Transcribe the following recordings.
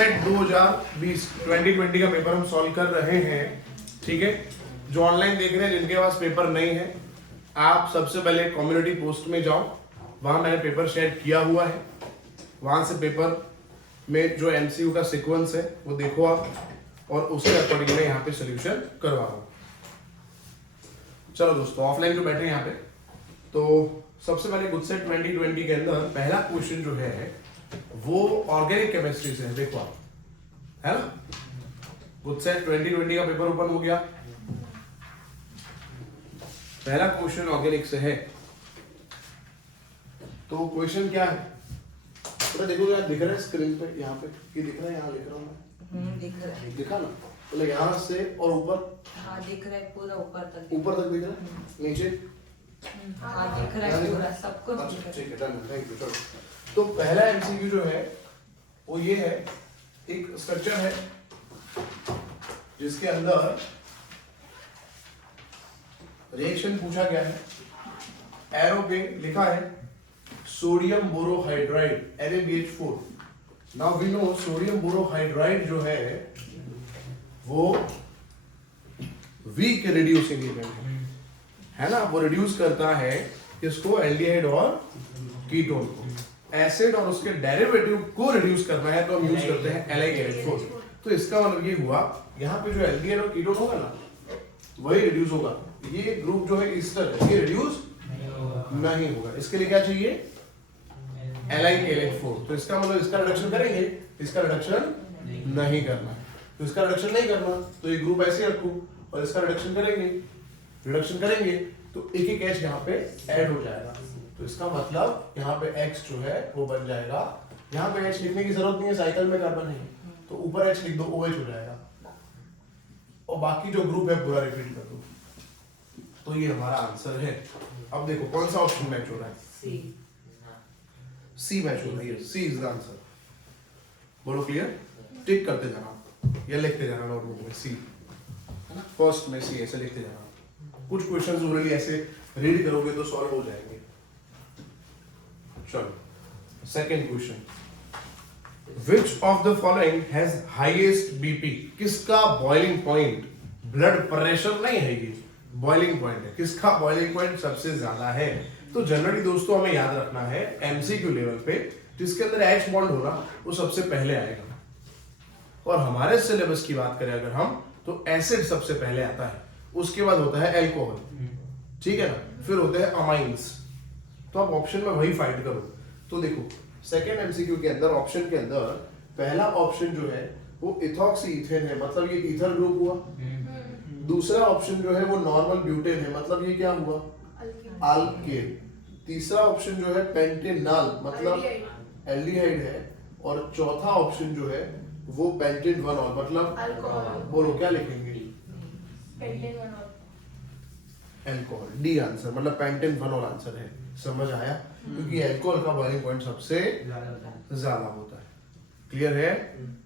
गुडसेट 2020 का पेपर हम सॉल्व कर रहे हैं। ठीक है, जो ऑनलाइन देख रहे हैं जिनके पास पेपर नहीं है, आप सबसे पहले कम्युनिटी पोस्ट में जाओ, वहां मैंने पेपर शेयर किया हुआ है, वहां से पेपर में जो एमसीक्यू का सीक्वेंस है वो देखो आप, और उसके अकॉर्डिंग मैं यहाँ पे सोल्यूशन करवा रहा हूँ। चलो दोस्तों, ऑफलाइन जो बैठे हैं यहाँ पे, तो सबसे पहले गुडसेट 2020 के अंदर पहला क्वेश्चन जो है वो ऑर्गेनिक केमिस्ट्री से है। देखो आप, है ना, गुडसेट 2020 का पेपर ओपन हो गया, पहला क्वेश्चन ऑर्गेनिक से है। तो क्वेश्चन क्या है, तो देखो यार, दिख रहा है स्क्रीन पे, यहाँ पे ये दिख रहा है, यहाँ लिख रहा हूँ मैं, दिख रहा है, दिखा ना, मतलब यहाँ से और ऊपर, हाँ दिख रहा है, पूरा ऊपर तक दिख रहा है, नीचे, हाँ दिख रहा है, पूरा सब कुछ दिख रहा है। ठीक है, डन, थैंक यू। चलो, तो पहला एमसीक्यू जो है वो ये है, एक स्ट्रक्चर है जिसके अंदर रिएक्शन पूछा गया है, एरो पे लिखा है sodium borohydride NaBH4। Now we know sodium borohydride जो है वो वीक रिड्यूसिंग एजेंट है ना, वो रिड्यूस करता है इसको, एल्डिहाइड और कीटोन को। एसिड और उसके डेरिवेटिव को रिड्यूस करना है तो हम यूज करते हैं LiKH4। तो इसका मतलब ये हुआ, यहाँ पे जो एल्डिहाइड और कीटोन होगा ना वही रिड्यूस होगा, ये ग्रुप जो है ईस्टर है ये रिड्यूस नहीं होगा। इसके लिए क्या चाहिए, LiKH4। तो इसका मतलब इसका रिडक्शन करेंगे, इसका रिडक्शन नहीं करना, तो इसका रिडक्शन नहीं करना तो ये ग्रुप ऐसे रखूं, और इसका रिडक्शन करेंगे तो एक एक H यहाँ पे ऐड हो जाएगा। तो इसका मतलब यहाँ पे X जो है वो बन जाएगा, यहाँ पे H लिखने की जरूरत नहीं है, साइकिल में कार्बन है, तो ऊपर H लिख दो, OH हो जाएगा, और बाकी जो ग्रुप है पूरा रिपीट कर दो। तो ये हमारा आंसर है। अब देखो कौन सा ऑप्शन मैच हो रहा है, सी मैच हो रही है, सी इज द आंसर। बोलो क्लियर, टिक करते जाना या लिखते जाना नोटबुक में, सी फर्स्ट में सी ऐसे लिखते जाना। कुछ क्वेश्चंस ओरली ऐसे रीड करोगे तो सॉल्व हो जाएंगे। चलो, second question, which of the following has highest BP. किसका बॉइलिंग पॉइंट, ब्लड प्रेशर नहीं है ये, बॉइलिंग पॉइंट है, किसका बॉइलिंग पॉइंट सबसे ज्यादा है। तो जनरली दोस्तों हमें याद रखना है एमसीक्यू लेवल पे जिसके अंदर H बॉन्ड होगा वो सबसे पहले आएगा, और हमारे सिलेबस की बात करें अगर हम, तो एसिड सबसे पहले आता है, उसके बाद होता है एल्कोहल, ठीक है ना, फिर होते हैं अमाइंस। तो आप ऑप्शन में वही फाइंड करो। तो देखो सेकेंड एमसीक्यू के अंदर, ऑप्शन के अंदर पहला ऑप्शन जो है वो इथॉक्सी इथेन है, मतलब ये ईथर ग्रुप हुआ। दूसरा ऑप्शन जो है वो नॉर्मल ब्यूटेन है, मतलब ये क्या हुआ, अल्केन। तीसरा ऑप्शन जो है पेंटेनॉल, मतलब एल्डिहाइड है, और चौथा ऑप्शन जो है वो पेंटेनॉल, मतलब बोलो क्या लिखेंगे, एल्कोहल। डी आंसर, मतलब पेंटेनॉल आंसर है। समझ आया, क्योंकि एल्कोहल का बॉइलिंग पॉइंट सबसे ज्यादा होता है। क्लियर है,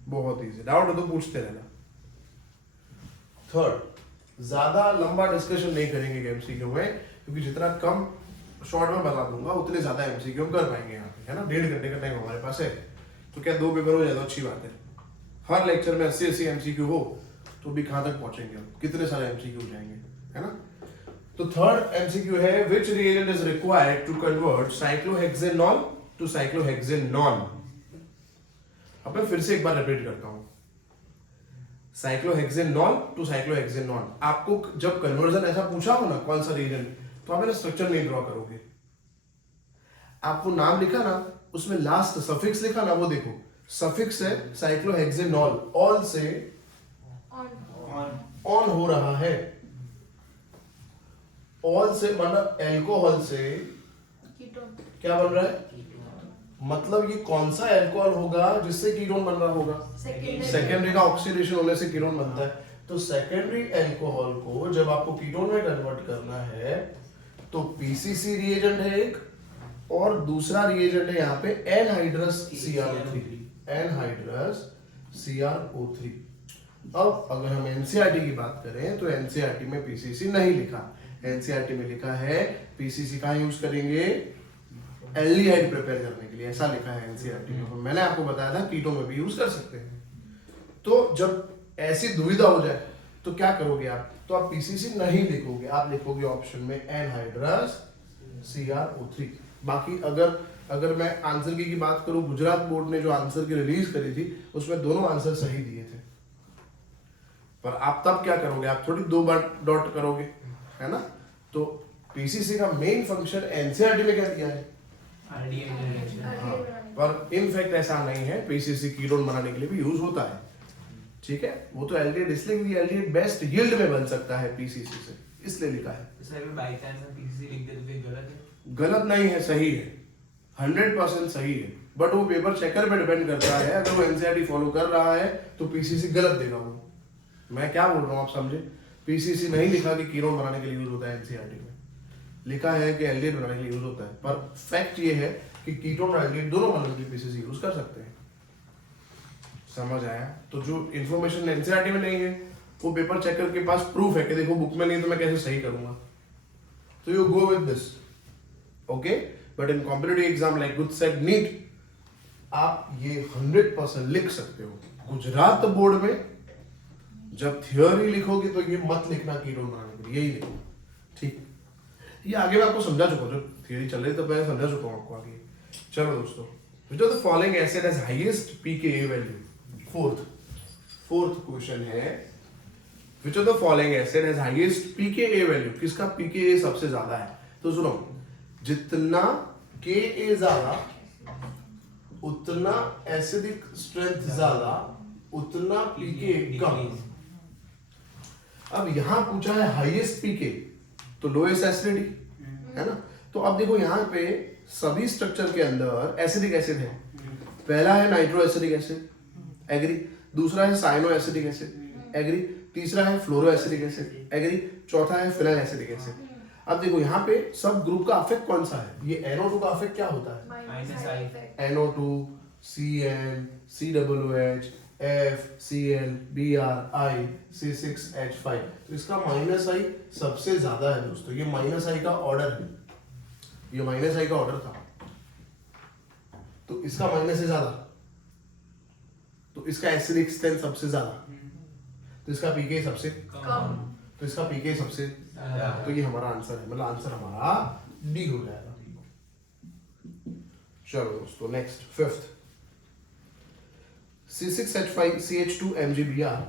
बहुत इजी, डाउट हो तो पूछते रहना। थर्ड, ज्यादा लंबा डिस्कशन नहीं करेंगे एमसीक्यू में, क्योंकि जितना कम शॉर्ट में बता दूंगा उतने ज्यादा एमसीक्यू कर पाएंगे यहाँ पे, है ना। 1.5 घंटे का टाइम हमारे पास है, तो क्या 2 पेपर हो जाए तो अच्छी बात है। हर लेक्चर में 80 एमसीक्यू हो तो भी कहां तक पहुंचेंगे हम, कितने सारे एमसीक्यू हो जाएंगे, है ना। तो थर्ड एमसीक्यू है, which reagent is required to convert cyclohexanol to cyclohexanone. अब मैं फिर से एक बार रिपीट करता हूं, साइक्लोहेक्सेनॉल टू साइक्लोहेक्सेनॉन। आपको जब कन्वर्जन ऐसा पूछा हो ना कौन सा रिएजेंट, तो आप स्ट्रक्चर नहीं ड्रॉ करोगे, आपको नाम लिखा ना उसमें लास्ट सफिक्स लिखा ना, वो देखो सफिक्स है साइक्लोहेक्सेनॉल, ऑल से ऑन हो रहा है, ऑल से मतलब एल्कोहल से क्या बन रहा है, मतलब ये कौन सा एल्कोहल होगा जिससे कीटोन बन रहा होगा, सेकेंडरी का ऑक्सीडेशन होने से कीटोन बनता है। तो सेकेंडरी एल्कोहल को जब आपको कीटोन में कन्वर्ट करना है तो पीसीसी रिएजेंट है एक, और दूसरा रिएजेंट है यहाँ पे एनहाइड्रस CrO3, एनहाइड्रस CrO3। अब अगर हम एनसीईआरटी की बात करें तो एनसीईआरटी में पीसीसी नहीं लिखा, एनसीईआरटी में लिखा है पीसीसी कहाँ यूज करेंगे, एल्डिहाइड प्रिपेयर करने के लिए, ऐसा लिखा है एनसीईआरटी में। मैंने आपको बताया था कीटोन में भी यूज कर सकते हैं, तो जब ऐसी दुविधा हो जाए तो क्या करोगे आप? तो आप पीसीसी नहीं लिखोगे, आप लिखोगे ऑप्शन में एनहाइड्रस CrO3। बाकी अगर मैं आंसर की बात करूं, गुजरात बोर्ड ने जो आंसर की रिलीज करी थी उसमें दोनों आंसर सही दिए थे। पर आप तब क्या करोगे? आप थोड़ी 2 बार डॉट करोगे, है ना? तो पीसीसी का मेन फंक्शन एनसीईआरटी में क्या दिया है? हाँ, पर इनफैक्ट ऐसा नहीं है, पीसीसी कीटोन बनाने के लिए भी यूज होता है, ठीक है? वो तो एल्डिहाइड इसलिए भी एल्डिहाइड बेस्ट यील्ड में बन सकता है पीसीसी से, इसलिए लिखा है। सर बाय चांस हम पीसीसी लिख दे तो फिर गलत है? गलत नहीं है, सही है, 100% सही है। बट वो पेपर चेकर पे डिपेंड करता है, अगर वो एनसीईआरटी फॉलो कर रहा है तो पीसीसी गलत देगा वो। मैं क्या बोल रहा हूँ आप समझे? पीसीसी नहीं लिखा कि कीटोन बनाने के लिए यूज होता है एनसीईआरटी में, लिखा है कि एल्डिहाइड बनाने के लिए यूज होता है। पर फैक्ट ये है कि कीटोन और एल्डिहाइड दोनों बनाने के लिए पीसीसी यूज कर सकते हैं। समझ आया? तो जो इन्फॉर्मेशन एनसीईआरटी में नहीं है वो पेपर चेकर के पास प्रूफ है कि देखो बुक में नहीं तो मैं कैसे सही करूंगा, तो you go with this, okay? But in competitive exam like गुड सेड नीट, आप ये 100% लिख सकते हो। गुजरात बोर्ड में जब थियोरी लिखोगे तो ये मत लिखना कीटोन बनाने के लिए, यही लिखो, ठीक? ये आगे मैं आपको समझा चुका हूँ, जब थियोरी चल रही तो मैं समझा चुका हूँ आपको आगे। चलो दोस्तों, which of the following acid has highest pKa value? Fourth question है, which of the following acid has highest pKa value? किसका pKa सबसे ज्यादा है? तो सुनो, जितना Ka ज्यादा उतना एसिडिक स्ट्रेंथ ज्यादा उतना pKa कम। अब यहां पूछा है हाईएस्ट पीके, तो लोएस्ट एसिडिटी, है ना? तो अब देखो यहाँ पे सभी स्ट्रक्चर के अंदर एसिडिक एसिड है। पहला है नाइट्रो एसिडिक एसिड, एग्री। दूसरा है साइनो एसिडिक एसिड, एग्री। तीसरा है फ्लोरो एसिडिक एसिड, एग्री। चौथा है फिनाइल एसिडिक एसिड। अब देखो यहाँ पे सब ग्रुप का अफेक्ट कौन सा है? ये NO2 का अफेक्ट क्या होता है? NO2, CN, COOH, FCl, Br, I, C6H5। तो इसका -I सबसे ज्यादा है दोस्तों। ये -I का ऑर्डर है, ये -I का ऑर्डर था, तो इसका माइनस है ज्यादा, तो इसका एसिडिक स्ट्रेंथ सबसे ज्यादा, तो इसका पीके सबसे कम, तो इसका पीके सबसे, तो ये हमारा आंसर है, मतलब आंसर हमारा डी हो जाएगा। चलो दोस्तों next, fifth, C6H5CH2 MgBr,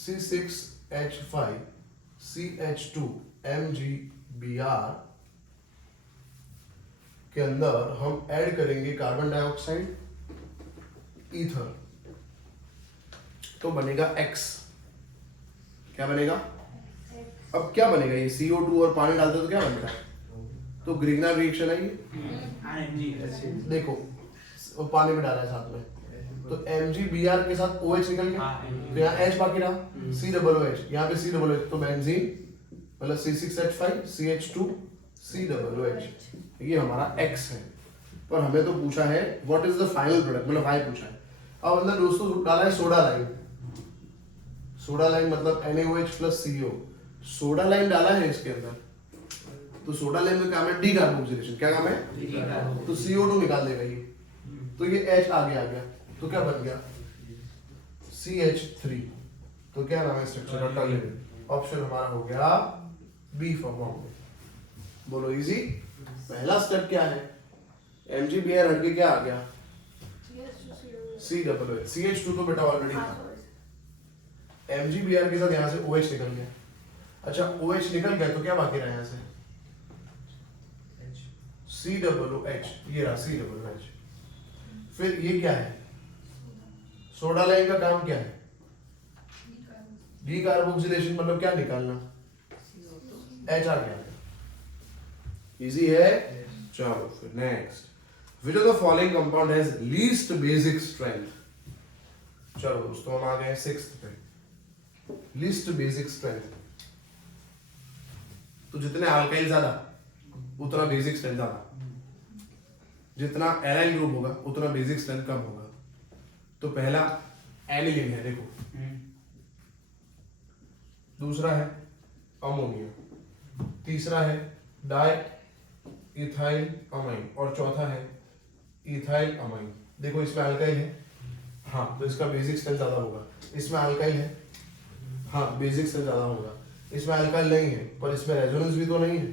C6H5 CH2 MgBr के अंदर हम ऐड करेंगे कार्बन डाइऑक्साइड, ईथर, तो बनेगा X। क्या बनेगा? अब क्या बनेगा? ये CO2 और पानी डालते तो क्या बनता है? तो ग्रिग्नार रिएक्शन है ये। देखो वो पानी में डाला है साथ में, तो MgBr के साथ OH निकल गया, तो यहाँ H बाकी रहा, COOH, यहाँ पे COOH, तो बेंजीन मतलब C6H5 CH2 COOH, ये हमारा X है। पर हमें तो पूछा है what is the final product, मतलब Y पूछा है। अब अंदर दोस्तों डाला है सोडा लाइम, सोडा लाइम मतलब NaOH plus CO, soda lime डाला है इसके अंदर, तो सोडा लाइम में काम है डी कार्बोक्सिलेशन। क्या काम है? तो CO2 निकाल देगा ये, तो ये H आगे आ गया, तो क्या बन गया? CH3। तो क्या नाम है स्ट्रक्चर का? टर्निन। ऑप्शन हमारा हो गया बी फॉर बॉम्बे। बोलो इजी। पहला स्टेप क्या है? MgBr हट के क्या आ गया? COOH। CH2 तो बेटा ऑलरेडी था, MgBr के साथ यहाँ से OH निकल गया। अच्छा OH निकल गया तो क्या बाकी रहा यहाँ से? COOH, ये रहा COOH। फिर ये क्या है? सोडा लाइम का काम क्या है? डी कार्बोक्सिलेशन, मतलब क्या निकालना? H आ गया। इजी है। चलो फिर next, which of the following compound has least basic strength? चलो दोस्तों हम आ गए सिक्स्थ पे, लीस्ट बेसिक स्ट्रेंथ। तो जितने अल्काइल ज्यादा उतना बेसिक स्ट्रेंथ ज्यादा, जितना एराइल ग्रुप होगा उतना बेसिक स्ट्रेंथ कम होगा। तो पहला एनिलीन है देखो, दूसरा है अमोनिया, तीसरा है डाई इथाइल अमाइन और चौथा है इथाइल अमाइन। देखो इसमें अल्काइल है, हाँ तो इसका बेसिक स्ट्रेंथ ज्यादा होगा। इसमें अल्काइल है, हाँ बेसिक स्ट्रेंथ ज्यादा होगा। इसमें अल्काइल नहीं है पर इसमें रेजोनेंस भी तो नहीं है,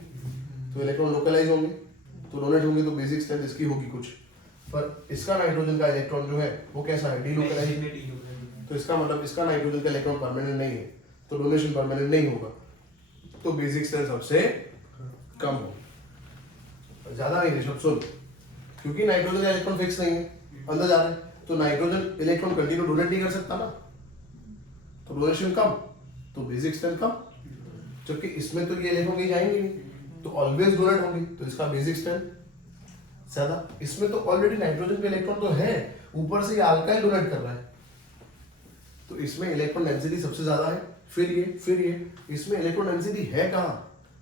तो इलेक्ट्रॉन लोकलाइज होंगे तो डोनेट होंगे, तो बेसिक स्ट्रेंथ इसकी होगी कुछ। पर इसका नाइट्रोजन का इलेक्ट्रॉन जो है वो कैसा है, डीलोकलाइज, तो इसका मतलब इसका नाइट्रोजन का इलेक्ट्रॉन परमानेंट नहीं है, तो डोनेशन परमानेंट नहीं होगा, तो बेसिक स्ट्रेंथ सबसे कम होगा। ज्यादा नहीं ऋषभ सुन, क्योंकि नाइट्रोजन का इलेक्ट्रॉन फिक्स नहीं है, अंदर जा रहा है, तो नाइट्रोजन इलेक्ट्रॉन कंटिन्यू डोनेट नहीं कर सकता ना, तो डोनेशन कम, तो बेसिक स्ट्रेंथ कम। जबकि इसमें तो ये इलेक्ट्रॉन कहीं जाएंगे नहीं, तो ऑलवेज डोनेट होंगे, तो इसका बेसिक स्ट्रेंथ ज्यादा। इसमें तो ऑलरेडी नाइट्रोजन का इलेक्ट्रॉन तो है, ऊपर से ये अल्काइल डोनेट कर रहा है, तो इसमें इलेक्ट्रॉन डेंसिटी सबसे ज्यादा है। फिर ये इसमें इलेक्ट्रॉन डेंसिटी है कहाँ,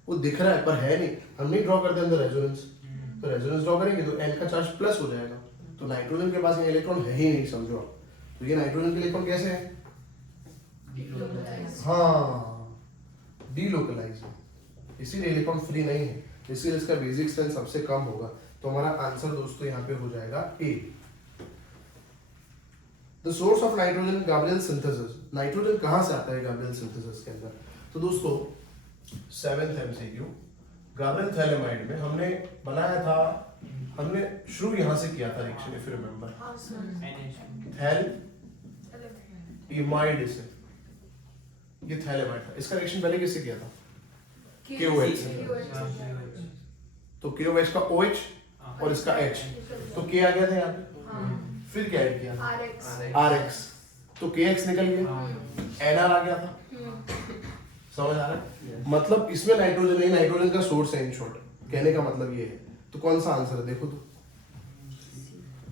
वो दिख रहा है पर है नहीं, हम नहीं ड्रॉ करते अंदर रेजोनेंस, तो रेजोनेंस ड्रॉ करेंगे तो एन का चार्ज प्लस हो जाएगा, तो नाइट्रोजन के पास ये इलेक्ट्रॉन है ही नहीं, समझो आप। तो ये नाइट्रोजन के इलेक्ट्रॉन कैसे है, हाँ डीलोकलाइज है, इसीलिए इलेक्ट्रॉन फ्री नहीं है, इसीलिए इसका बेसिक स्ट्रेंथ सबसे कम होगा। तो हमारा आंसर दोस्तों यहाँ पे हो जाएगा A. The source of nitrogen Gabriel synthesis, nitrogen कहाँ से आता है गाब्रियल सिंथेसिस के अंदर, तो दोस्तों 7th MCQ गाब्रियल थैलेमाइड में हमने बनाया था, हमने शुरू यहाँ से किया था reaction, if you remember, phthalimide से, ये थैलेमाइड था, इसका रिएक्शन पहले किससे किया था, KOH से, तो KOH का OH और इसका H, तो K आ गया था यहाँ पे, फिर क्या ऐड किया RX, तो KX निकल गया, NR आ गया था, समझ आ रहा है, मतलब इसमें नाइट्रोजन नहीं, नाइट्रोजन का सोर्स है इन शॉर्ट, कहने का मतलब ये है। तो कौन सा आंसर है देखो तो,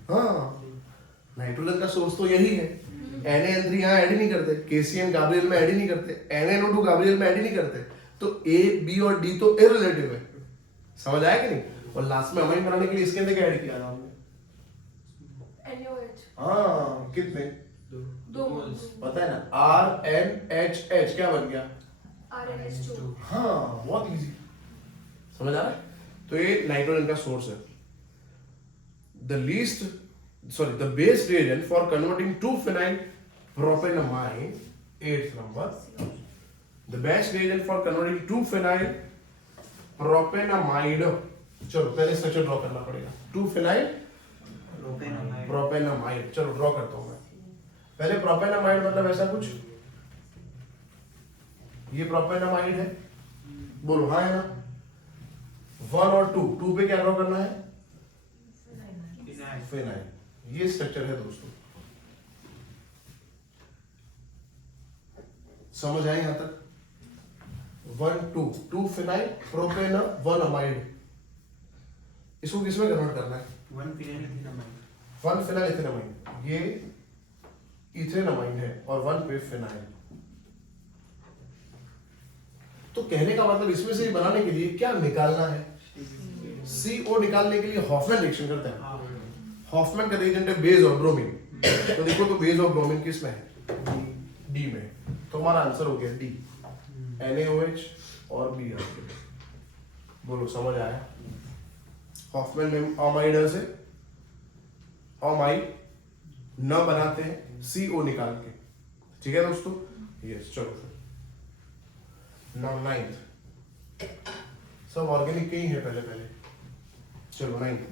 हाँ नाइट्रोजन का सोर्स तो यही है, NaN3 यहाँ ऐड ही नहीं करते, KCN गाब्रियल में ऐड ही नहीं करते, NaNO2 गाब्रियल में ऐड ही नहीं करते, तो A, B और D तो इररिलेटिव है, समझ आया कि नहीं। और लास्ट में अमाइन बनाने के लिए इसके अंदर क्या ऐड किया था हमने, NaOH, हाँ कितने, 2 मोल्स, पता है ना, RNHH क्या बन गया, RNH2, हाँ बहुत इजी, समझ आ रहा है। तो ये नाइट्रोजन का सोर्स है। The base reagent for converting 2-phenyl propanamide, 8th number, the best reagent for converting 2-phenyl propanamide, चलो पहले स्ट्रक्चर ड्रॉ करना पड़ेगा, 2-phenyl प्रोपेनामाइड, चलो ड्रॉ करता हूं मैं पहले। प्रोपेनामाइड मतलब ऐसा कुछ, ये प्रोपेनामाइड है, बोलो हाँ है ना, 1 और 2 पे क्या ड्रॉ करना है, फिनाइल, ये स्ट्रक्चर है दोस्तों, समझ आए यहां तक, 1 2 फिनाइल प्रोपेन 1 अमाइड, इसको किसमें कन्वर्ट करना है, 1 फिनाइल इथेनामाइड, ये इथेनामाइड है और 1 पे फिनाइल। तो कहने का मतलब इसमें से बनाने के लिए क्या निकालना है, CO निकालने के लिए हॉफमैन रिएक्शन करते हैं, हॉफमैन का रिएजेंट है बेस और ब्रोमीन, तो देखो तो बेस और ब्रोमीन किसमें है, D में, तो हमारा आंसर हो गया D, NaOH और Br, बोलो समझ आया। हॉफमैन में अमाइड से अमाइड न बनाते हैं CO निकाल के, ठीक है दोस्तों, यस चलो फिर नाउ 9th, सब ऑर्गेनिक के ही है पहले, चलो 9th,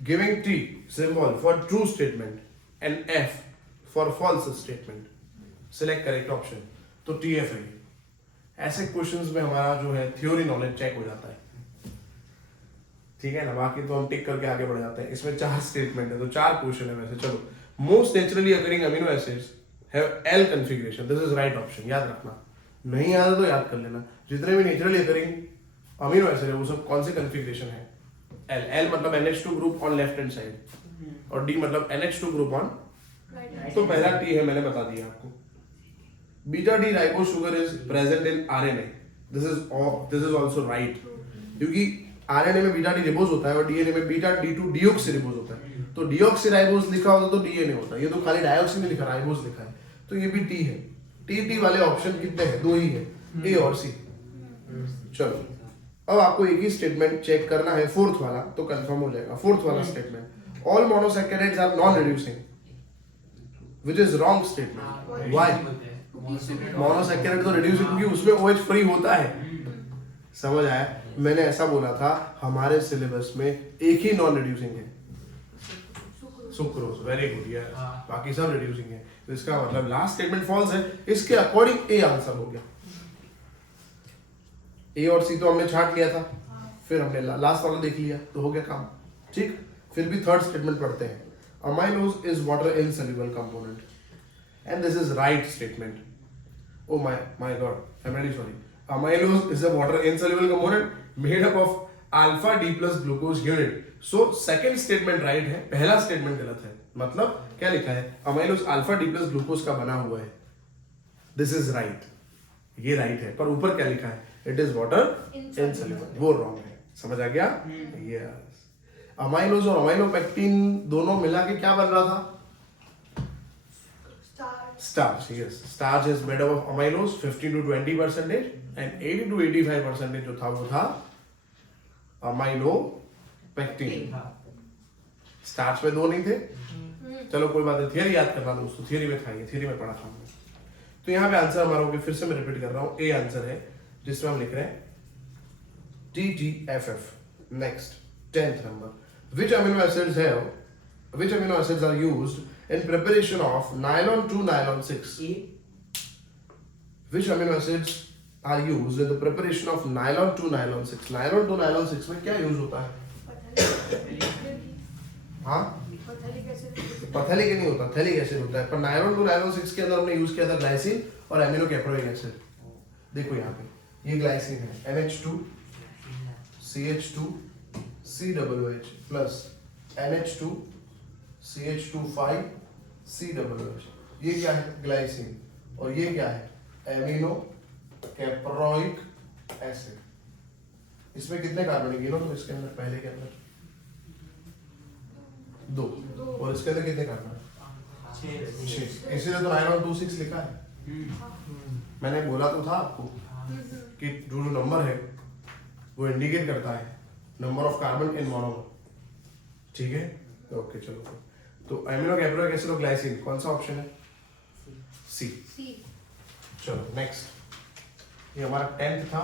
giving T symbol for true statement and F for false statement, select correct option, तो TF है। ऐसे क्वेश्चंस में हमारा जो है थ्योरी नॉलेज चेक हो जाता है, ठीक है ना, बाकी तो हम टिक करके आगे बढ़ जाते हैं। इसमें 4 स्टेटमेंट है तो 4 क्वेश्चन है वैसे। चलो, most naturally occurring amino acids have L configuration, this is right option, याद रखना, नहीं याद है तो याद कर लेना। जितने भी नेचुरली अकरिंग अमीनो एसिड है वो सब कौन से कॉन्फ़िगरेशन है, L। L मतलब NH2 group on left hand side, और D मतलब NH2 ग्रुप ऑन, तो पहला T है, मैंने बता दिया आपको। Beta D ribose sugar is present in RNA, this is also right, क्योंकि आरएनए में बीटा डी रिबोज होता है और डीएनए में बीटा D2 डीऑक्सीराइबोज होता है। तो डीऑक्सीराइबोज लिखा होता तो डीएनए होता, ये तो खाली डाइऑक्सी में लिखा, राइबोज लिखा है, तो ये भी टी है। टी वाले ऑप्शन कितने हैं, 2 ही है, ए और सी। चलो अब आपको एक ही स्टेटमेंट चेक करना है, 4th वाला, तो कंफर्म हो जाएगा। 4th वाला statement, all monosaccharides are non reducing, which is wrong statement. Why? Monosaccharide तो रिड्यूस क्योंकि उसमें OH फ्री होता है। समझ आया? मैंने ऐसा बोला था हमारे सिलेबस में एक ही नॉन रिड्यूसिंग है, सुक्रोज। वेरी गुड यार, बाकी सब रिड्यूसिंग है। तो इसका मतलब लास्ट स्टेटमेंट फॉल्स है, इसके अकॉर्डिंग ए आंसर हो गया। ए और सी तो हमने छाट लिया था, फिर हमने लास्ट वाला देख लिया तो हो गया काम। ठीक, फिर भी थर्ड स्टेटमेंट पढ़ते हैं। Amylose is water insoluble component and this is right statement. Oh my God, I'm really sorry. Amylose is a water insoluble component made up of alpha D plus glucose unit. So second statement right है, पहला statement गलत है। मतलब क्या लिखा है? Amylose alpha D plus glucose का बना हुआ है। This is right. ये right है, पर ऊपर क्या लिखा है? It is water insoluble. वो wrong है। समझ आ गया? Yes. Amylose और amylopectin दोनों मिला के क्या बन रहा था? Starch, yes. Starch is made up of amylose 15 to 20% and 80 to 85% जो था वो था amylopectin. स्टार्च में दो नहीं थे। चलो कोई बात नहीं, थियरी याद करना दोस्तों, थियरी में था ये, थियरी में पढ़ा था हमने। तो यहाँ पे आंसर हमारा हो गया, फिर से मैं रिपीट कर रहा हूँ। ए आंसर है जिसमें हम लिख रहे हैं TGFF. Next 10th number, which amino acids are used in preparation of nylon 2 nylon 6? Which amino acids are used in the preparation of nylon 2 nylon 6? nylon 2 nylon 6 में क्या यूज होता है? हाँ, पथेलिक नहीं होता, थैलिक एसिड होता है। पर nylon 2 nylon 6 के अंदर हमने यूज किया था ग्लाइसिन और एमिनो कैप्रोइक एसिड। देखो यहाँ पे ये ग्लाइसिन है, NH2 CH2 COOH plus NH2 CH2 COOH। ये क्या है? ग्लाइसिन। और ये क्या है? Amino caproic acid. इसमें कितने कार्बन है गिनो तो इसके अंदर, पहले के अंदर 2 और इसके अंदर कितने कार्बन? 6। इसीलिए तो nylon 2,6 लिखा है। मैंने बोला तो था आपको कि जो नंबर है वो इंडिकेट करता है number of carbon in monomer. ठीक है, ओके चलो। तो एमिनो कैप्रोइक एसिड और ग्लाइसिन, कौन सा ऑप्शन है? सी। चलो नेक्स्ट, ये हमारा 10th था।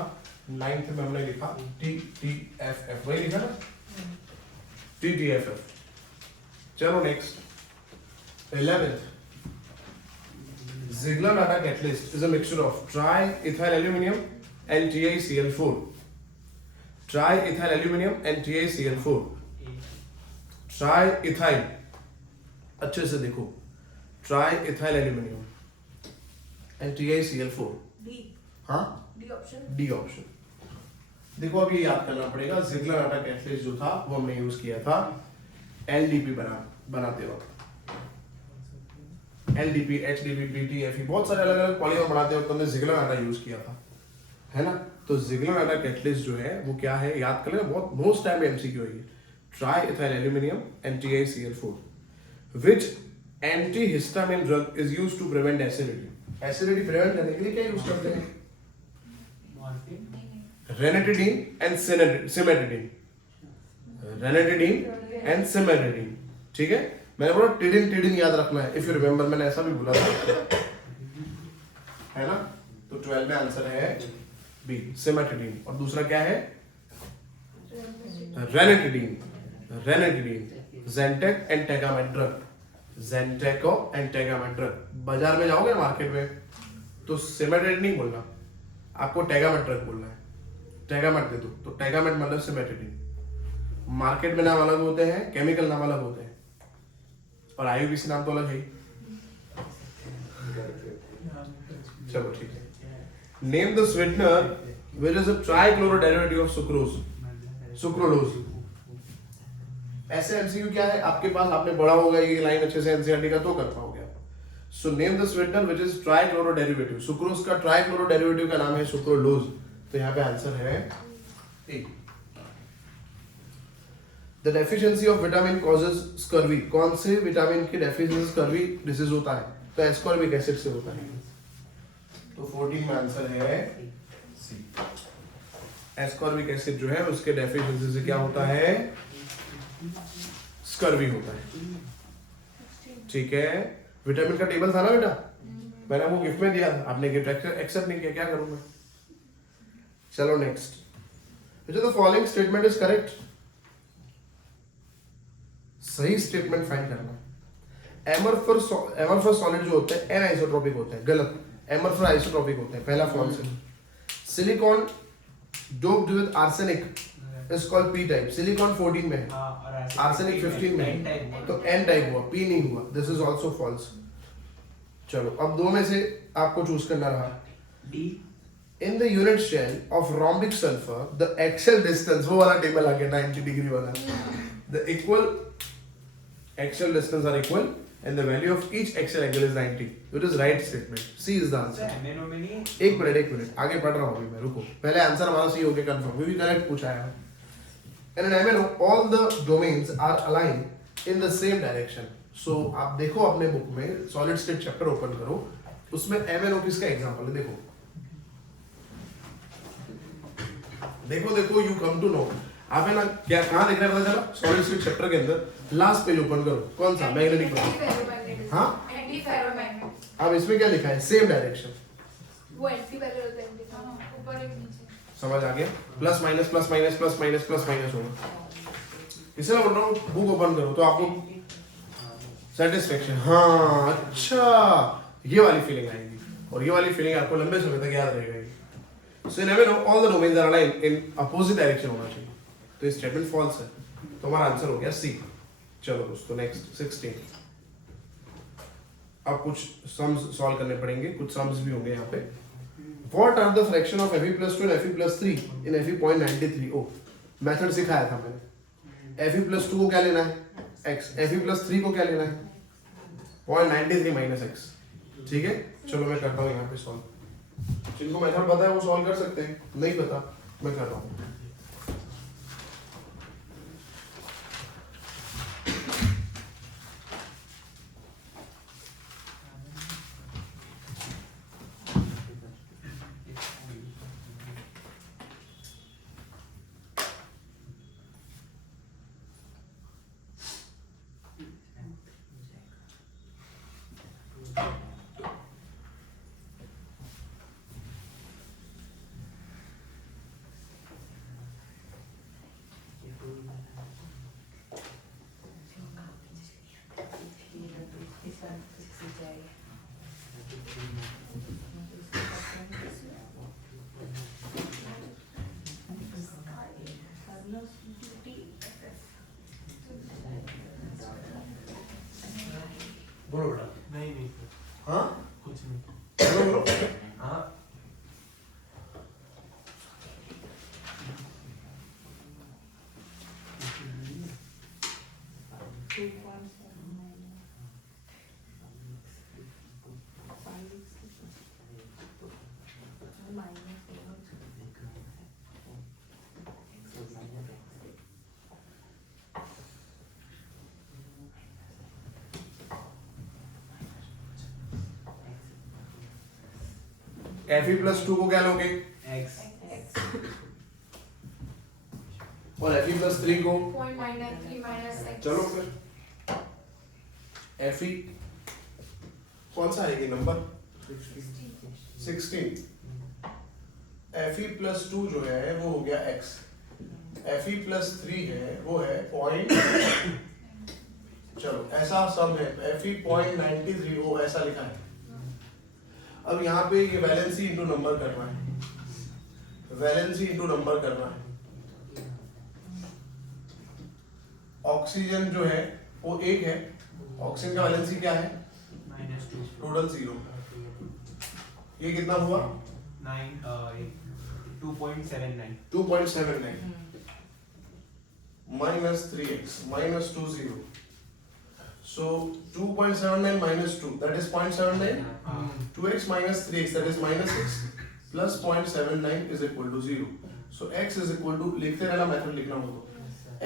9th में हमने लिखा TTFF, वही लिखा ना, TTFF। चलो next 11th, Ziegler-Natta catalyst is a mixture of triethyl aluminum and TiCl4. Triethyl aluminum and TiCl4। ट्राइइथाइल, अच्छे से देखो, ट्राइइथाइल एल्यूमिनियम एंड TiCl4। हाँ, डी ऑप्शन। देखो अब ये याद करना पड़ेगा, जिगलर-नाटा कैटलिस्ट जो था वो हमने यूज किया था LDP बनाते वक्त। LDP, HDP, BTFE, बहुत सारे अलग अलग पॉलीमर बनाते वक्त हमने जिगलर-नाटा यूज किया था, है ना। तो जिगलर-नाटा कैटलिस्ट जो है वो क्या है, याद कर लेना, बहुत मोस्ट टाइम MCQ है ये। Triethyl aluminum and TiCl4. Which antihistamine drug is used to prevent acidity? Acidity prevent करने के लिए क्या यूज करते हैं? Ranitidine and cimetidine. Ranitidine and cimetidine. ठीक है, मैंने बोला टिडिन याद रखना है। If you remember, मैंने ऐसा भी बोला था, है ना। तो 12 में आंसर है B, cimetidine। और दूसरा क्या है? Ranitidine, Zantac and Tagamet drug, Zantaco and Tagamet drug। बाजार में जाओगे मार्केट में तो सिमेटेड नहीं बोलना, आपको Tagamet drug बोलना है। Tagamet दे दो तो Tagamet मतलब सिमेटेडिन। मार्केट में नाम अलग होते हैं, केमिकल नाम अलग होते हैं, और IUPAC नाम तो अलग है ही। चलो ठीक है। Name the sweetener which is a trichloro-derivative of sucrose। ऐसे MCQ क्या है आपके पास, आपने पढ़ा होगा ये लाइन अच्छे से NCERT का तो कर पाओगे आप। So name the sweetener which is trichloro derivative. Sucrose का ट्राइक्लोरो-डेरिवेटिव का नाम है सुक्रोलोज। तो यहाँ पे आंसर है A. The deficiency of vitamin causes scurvy. कौन से विटामिन की डेफिशिएंसी स्कर्वी डिजीज होता है? तो एस्कॉर्बिक एसिड से होता है। तो 14 में आंसर है सी। एस्कॉर्बिक एसिड जो है उसके डेफिशिएंसी से क्या होता है? स्कर्वी होता है। ठीक है, विटामिन का टेबल था ना बेटा, मैंने आपको गिफ्ट में दिया था, आपने गिफ्ट एक्सेप्ट नहीं किया, क्या करूं मैं? चलो next, the following statement is correct. सही स्टेटमेंट फाइंड करना है। एमरफर सॉलिड जो होते हैं एन आइसोट्रोपिक होते हैं, गलत। एमरफर आइसोट्रोपिक होते हैं, पहला फॉल्स है। Silicon doped with arsenic is called P type. Silicon 14 में है, आर्सेनिक 15 में है, तो एन टाइप हुआ, पी नहीं हुआ। This is also false. चलो अब दो में से आपको चूज करना रहा। D. In the unit shell of rhombic sulfur, the axial distance, वो वाला टेबल आ गया 90 डिग्री वाला, the equal axial distance are equal and the value of each axial angle is 90, which is right statement. C is the answer. एक minute आगे पढ़ रहा हूँ अभी मैं, रुको। पहले आंसर हमारा सी हो गया कंफर्म, क्योंकि करेक्ट पूछा है। In an MNO, all the domains are aligned in the same direction. So आप देखो अपने बुक में solid state chapter ओपन करो, उसमें MNO किसका एग्जांपल है, देखो देखो, यू कम टू नो। आप है ना, क्या कहाँ देख रहे हैं पता चला? सॉलिड स्टेट चैप्टर के अंदर लास्ट पेज ओपन करो, कौन सा? Magnetic property. हाँ, एंटी फेरोमैग्नेट। अब इसमें क्या लिखा है? Same direction. वो एंटी पैरेलल होता है, ऊपर एक नीचे। समझ आ गया? Plus minus plus minus plus minus plus minus होगा। इसलिए बोल रहा हूँ बुक ओपन करो तो आपको सेटिस्फेक्शन, हाँ अच्छा, ये वाली फीलिंग आएगी, और ये वाली फीलिंग आपको लंबे समय तक याद रहेगी। So in MNO, all the domains are aligned in opposite direction होना चाहिए, तो ये स्टेटमेंट फॉल्स है, तो हमारा आंसर हो गया सी। चलो दोस्तों नेक्स्ट 16। अब कुछ सम्स सॉल्व करने पड़ेंगे, कुछ सम्स भी होंगे यहाँ पे। What are the fraction of Fe+2 and Fe+3 in Fe.93? ओ मेथड सिखाया था मैंने। Fe+2 को क्या लेना है? x। Fe+3 को क्या लेना है? 0.93 माइनस x। ठीक है, चलो मैं करता हूँ यहाँ पे सॉल्व। जिनको मेथड पता है वो सॉल्व कर सकते हैं, नहीं पता मैं कर रहा हूँ। बोलो बेटा। नहीं हाँ कुछ नहीं। बोलो हाँ Fe+2 को क्या लोगे? एक्स और Fe+3 को? 0.93 माइनस x। चलो फिर Fe कौन सा है ये नंबर? 16। Fe+2 जो है वो हो गया x। Fe+3 है वो है पॉइंट, चलो ऐसा सब है। Fe.93 वो ऐसा लिखा है। अब यहाँ पे ये वैलेंसी इंटू नंबर करना है, वैलेंसी इंटू नंबर करना है। ऑक्सीजन जो है वो एक है, ऑक्सीजन का वैलेंसी क्या है? -2 टोटल 0। ये कितना हुआ? 2.79 2.79 minus 3x minus 20. So 2.79 minus 2, that is 0.79. 2x minus 3x, that is minus x, plus 0.79 is equal to 0. So x is equal to, लिखते रहना, मेथड लिखना होगा।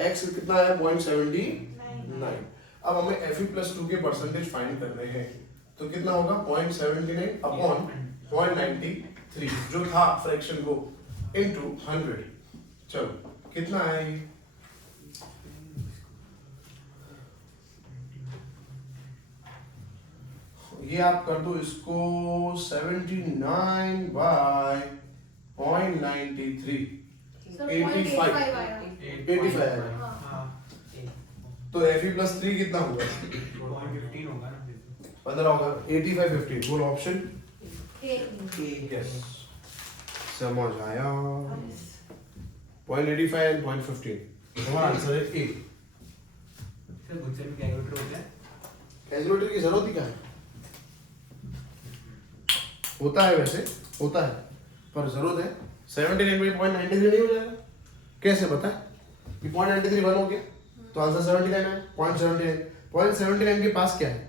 x कितना है? 0.79। अब हमें Fe+2 के परसेंटेज फाइंड करने हैं, तो कितना होगा? 0.79 अपॉन 0.93 जो था फ्रैक्शन को इनटू 100। चलो कितना है ये? ये आप कर दो इसको 79 बाय 0.93 सर 85 0.85 आया 85 है। हाँ हाँ तो Fe+3 कितना होगा? 15 होगा ना फिर 15 होगा। 85 15 बोलो ऑप्शन ए यस समझ आया 0.85 एंड 0.15 हमारा आंसर है ए। सर गुच्छे में कैलकुलेटर होता है कैलकुलेटर की जरूरत ही क्या है? होता है वैसे होता है पर जरूरत है 79 में 0.93 नहीं हो जाएगा? कैसे पता है कि 0.93 बन हो गया तो आंसर 79 है 0.79 के पास क्या है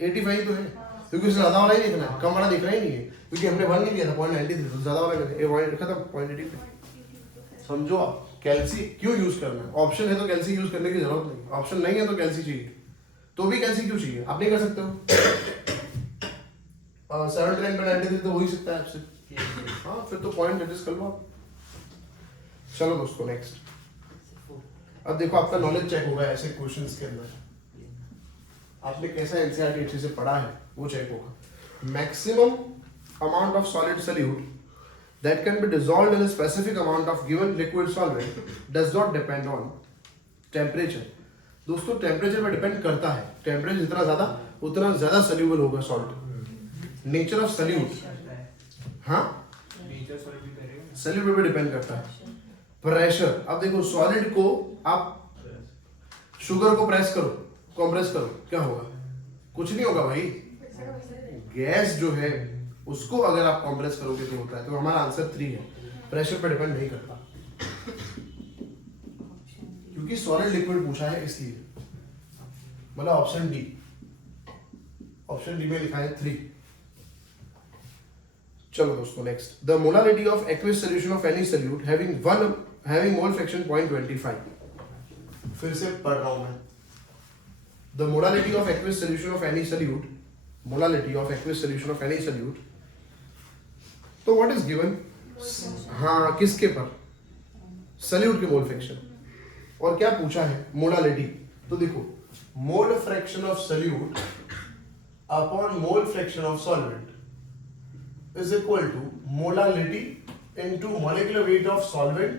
85 तो है क्योंकि उससे ज्यादा वाला ही नहीं दिखना है कम वाला दिख रहा ही नहीं है क्योंकि हमने 1 नहीं दिया था 0.93 तो ज्यादा वाला ए पॉइंट खत्म 0.83 समझो आप कैल्सी क्यों यूज करना है ऑप्शन है तो कैल्सी यूज करने की जरूरत नहीं ऑप्शन नहीं है तो कैल्सी चाहिए तो भी कैल्सी क्यों चाहिए आप नहीं कर सकते हो 79.93 तो हो ही सकता है आपसे हाँ फिर तो पॉइंट एडजस्ट कर लो आप चलो दोस्तों नेक्स्ट अब देखो आपका नॉलेज चेक होगा ऐसे क्वेश्चंस के अंदर आपने कैसा एनसीईआरटी अच्छे से पढ़ा है वो चेक होगा maximum amount of solid solute that can be dissolved in a specific amount of given liquid solvent does not depend on temperature दोस्तों टेम्परेचर पे डिपेंड करता है टेम्परेचर जितना ज्यादा सोल्यूबल होगा सॉल्ट नेचर ऑफ सोल्यूट हाँ nature solid भी करेगा सोल्यूट पे डिपेंड करता है प्रेशर अब देखो सॉलिड को आप शुगर को प्रेस करो कंप्रेस करो क्या होगा कुछ नहीं होगा भाई गैस जो है उसको अगर आप कंप्रेस करोगे तो होता है तो हमारा आंसर 3 है प्रेशर पे डिपेंड नहीं करता क्योंकि सॉलिड लिक्विड पूछा है इसलिए मतलब ऑप्शन डी में लिखा है 3 चलो दोस्तों next the molarity of aqueous solution of any solute having mole fraction 0.25 फिर से पढ़ रहा हूं मैं the molarity of aqueous solution of any solute तो व्हाट इज गिवन हाँ किसके पर सोल्यूट के मोल फ्रैक्शन और क्या पूछा है मोलारिटी तो देखो mole fraction of solute upon mole fraction of solvent is equal to molarity into molecular weight of solvent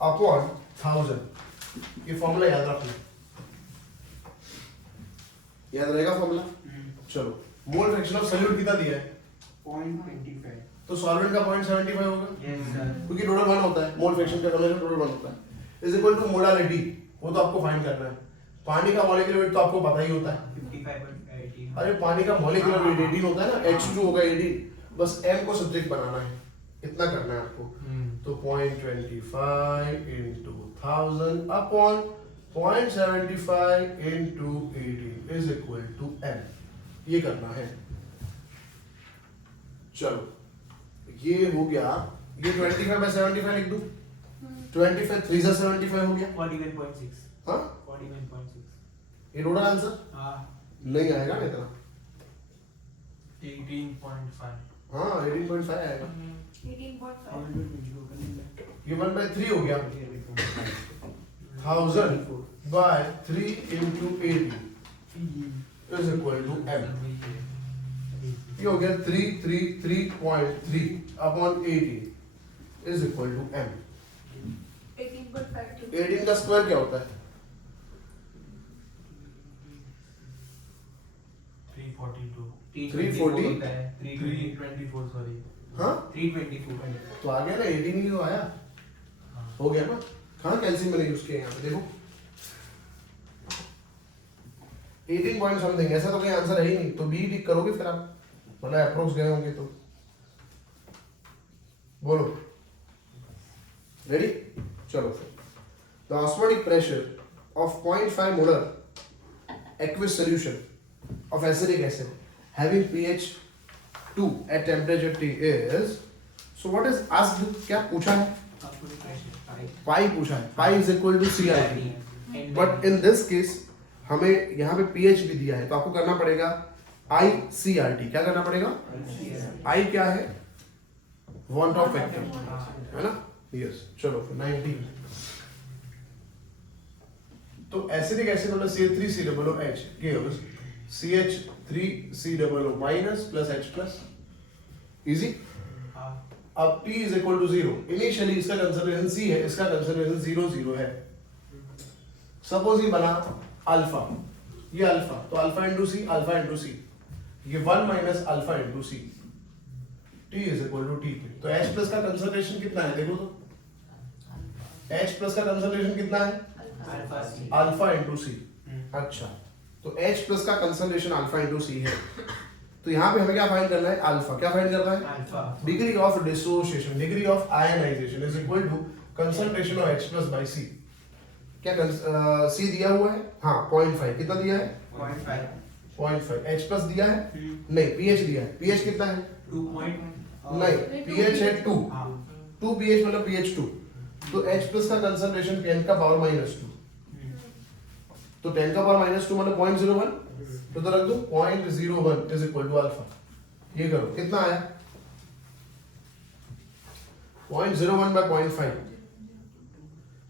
upon 1000 ये फॉर्मूला याद रखना याद रहेगा फॉर्मूला चलो मोल फ्रैक्शन ऑफ सोल्यूट कितना दिया है 0.25 तो सॉल्वेंट का 0.75 होगा यस सर क्योंकि टोटल 1 होता है मोल फ्रैक्शन का टोटल 1 होता है इज इक्वल टू मोलारिटी वो तो आपको फाइंड करना है पानी का मॉलिक्यूलर वेट तो आपको पता ही होता है 55.18 अरे पानी का मॉलिक्यूलर वेट 18 होता है ना H2 होगा 18 बस m को सब्जेक्ट बनाना है इतना करना है आपको तो 0.25 into 1000 upon 0.75 into 18 is equal to m ये करना है चलो ये हो गया ये 25 by 75 लिख दूं 25 3 से 75 हो गया 41.6 हाँ 41.6 ये टोटल आंसर हाँ नहीं आएगा ना इतना 18.5 हाँ 18.5 आएगा 18.5 ये 1/3 हो गया 1000 by 3 into 18 is equal to m ये हो गया 333.3 upon 18 is equal to m 18.5 18 का स्क्वायर क्या होता है 342 340 होता है 324 सॉरी हाँ 324 तो आ गया ना 18 ही तो आया हो गया ना कहाँ कैल्शियम मैंने यूज किया यहाँ पे देखो 18 पॉइंट समथिंग ऐसा तो कोई आंसर है ही नहीं तो बी टिक करोगे फिर आप मतलब अप्रोक्स गए होंगे तो बोलो रेडी चलो फिर the osmotic pressure of 0.5 molar aqueous solution of acidic acid having pH 2 at temperature T is so what is asked क्या पूछा है पाई पूछा है पाई is equal to CRT but in this case हमें यहाँ पे pH भी दिया है तो आपको करना पड़ेगा ICRT क्या करना पड़ेगा I क्या है want of factor है ना yes चलो फिर 19 तो एसिडिक एसिड मतलब CH3COOH gives CH3COO minus plus H plus, easy. हाँ अब T is equal to 0, initially इसका कंसंट्रेशन C है, इसका कंसंट्रेशन 0 0 है। सपोज ये बना अल्फा, ये अल्फा, तो alpha into C, alpha into C, ये 1 minus alpha into C, T is equal to T पे। तो H प्लस का कंसंट्रेशन कितना है देखो तो, H प्लस का कंसंट्रेशन कितना है, अल्फा सी अल्फा इंटू सी। अच्छा, तो H प्लस का कंसंट्रेशन अल्फा इंटू सी है, तो यहाँ पे हमें क्या फाइंड करना है, अल्फा। क्या फाइंड करना है, alpha degree of dissociation, degree of ionisation is equal to concentration of H plus by C। क्या C दिया हुआ है, हाँ 0.5, कितना दिया है 0.5 0.5, H प्लस दिया है नहीं, pH दिया है, pH कितना है 2 नहीं, pH है 2, हाँ 2 pH मतलब pH 2, तो H प्लस का कंसंट्रेशन 10 का पावर माइनस 2, तो 10 का पावर माइनस 2 मतलब 0.01, तो रख दो 0.01 इज इक्वल टू अल्फा। ये करो कितना आया 0.01 बाय 0.5,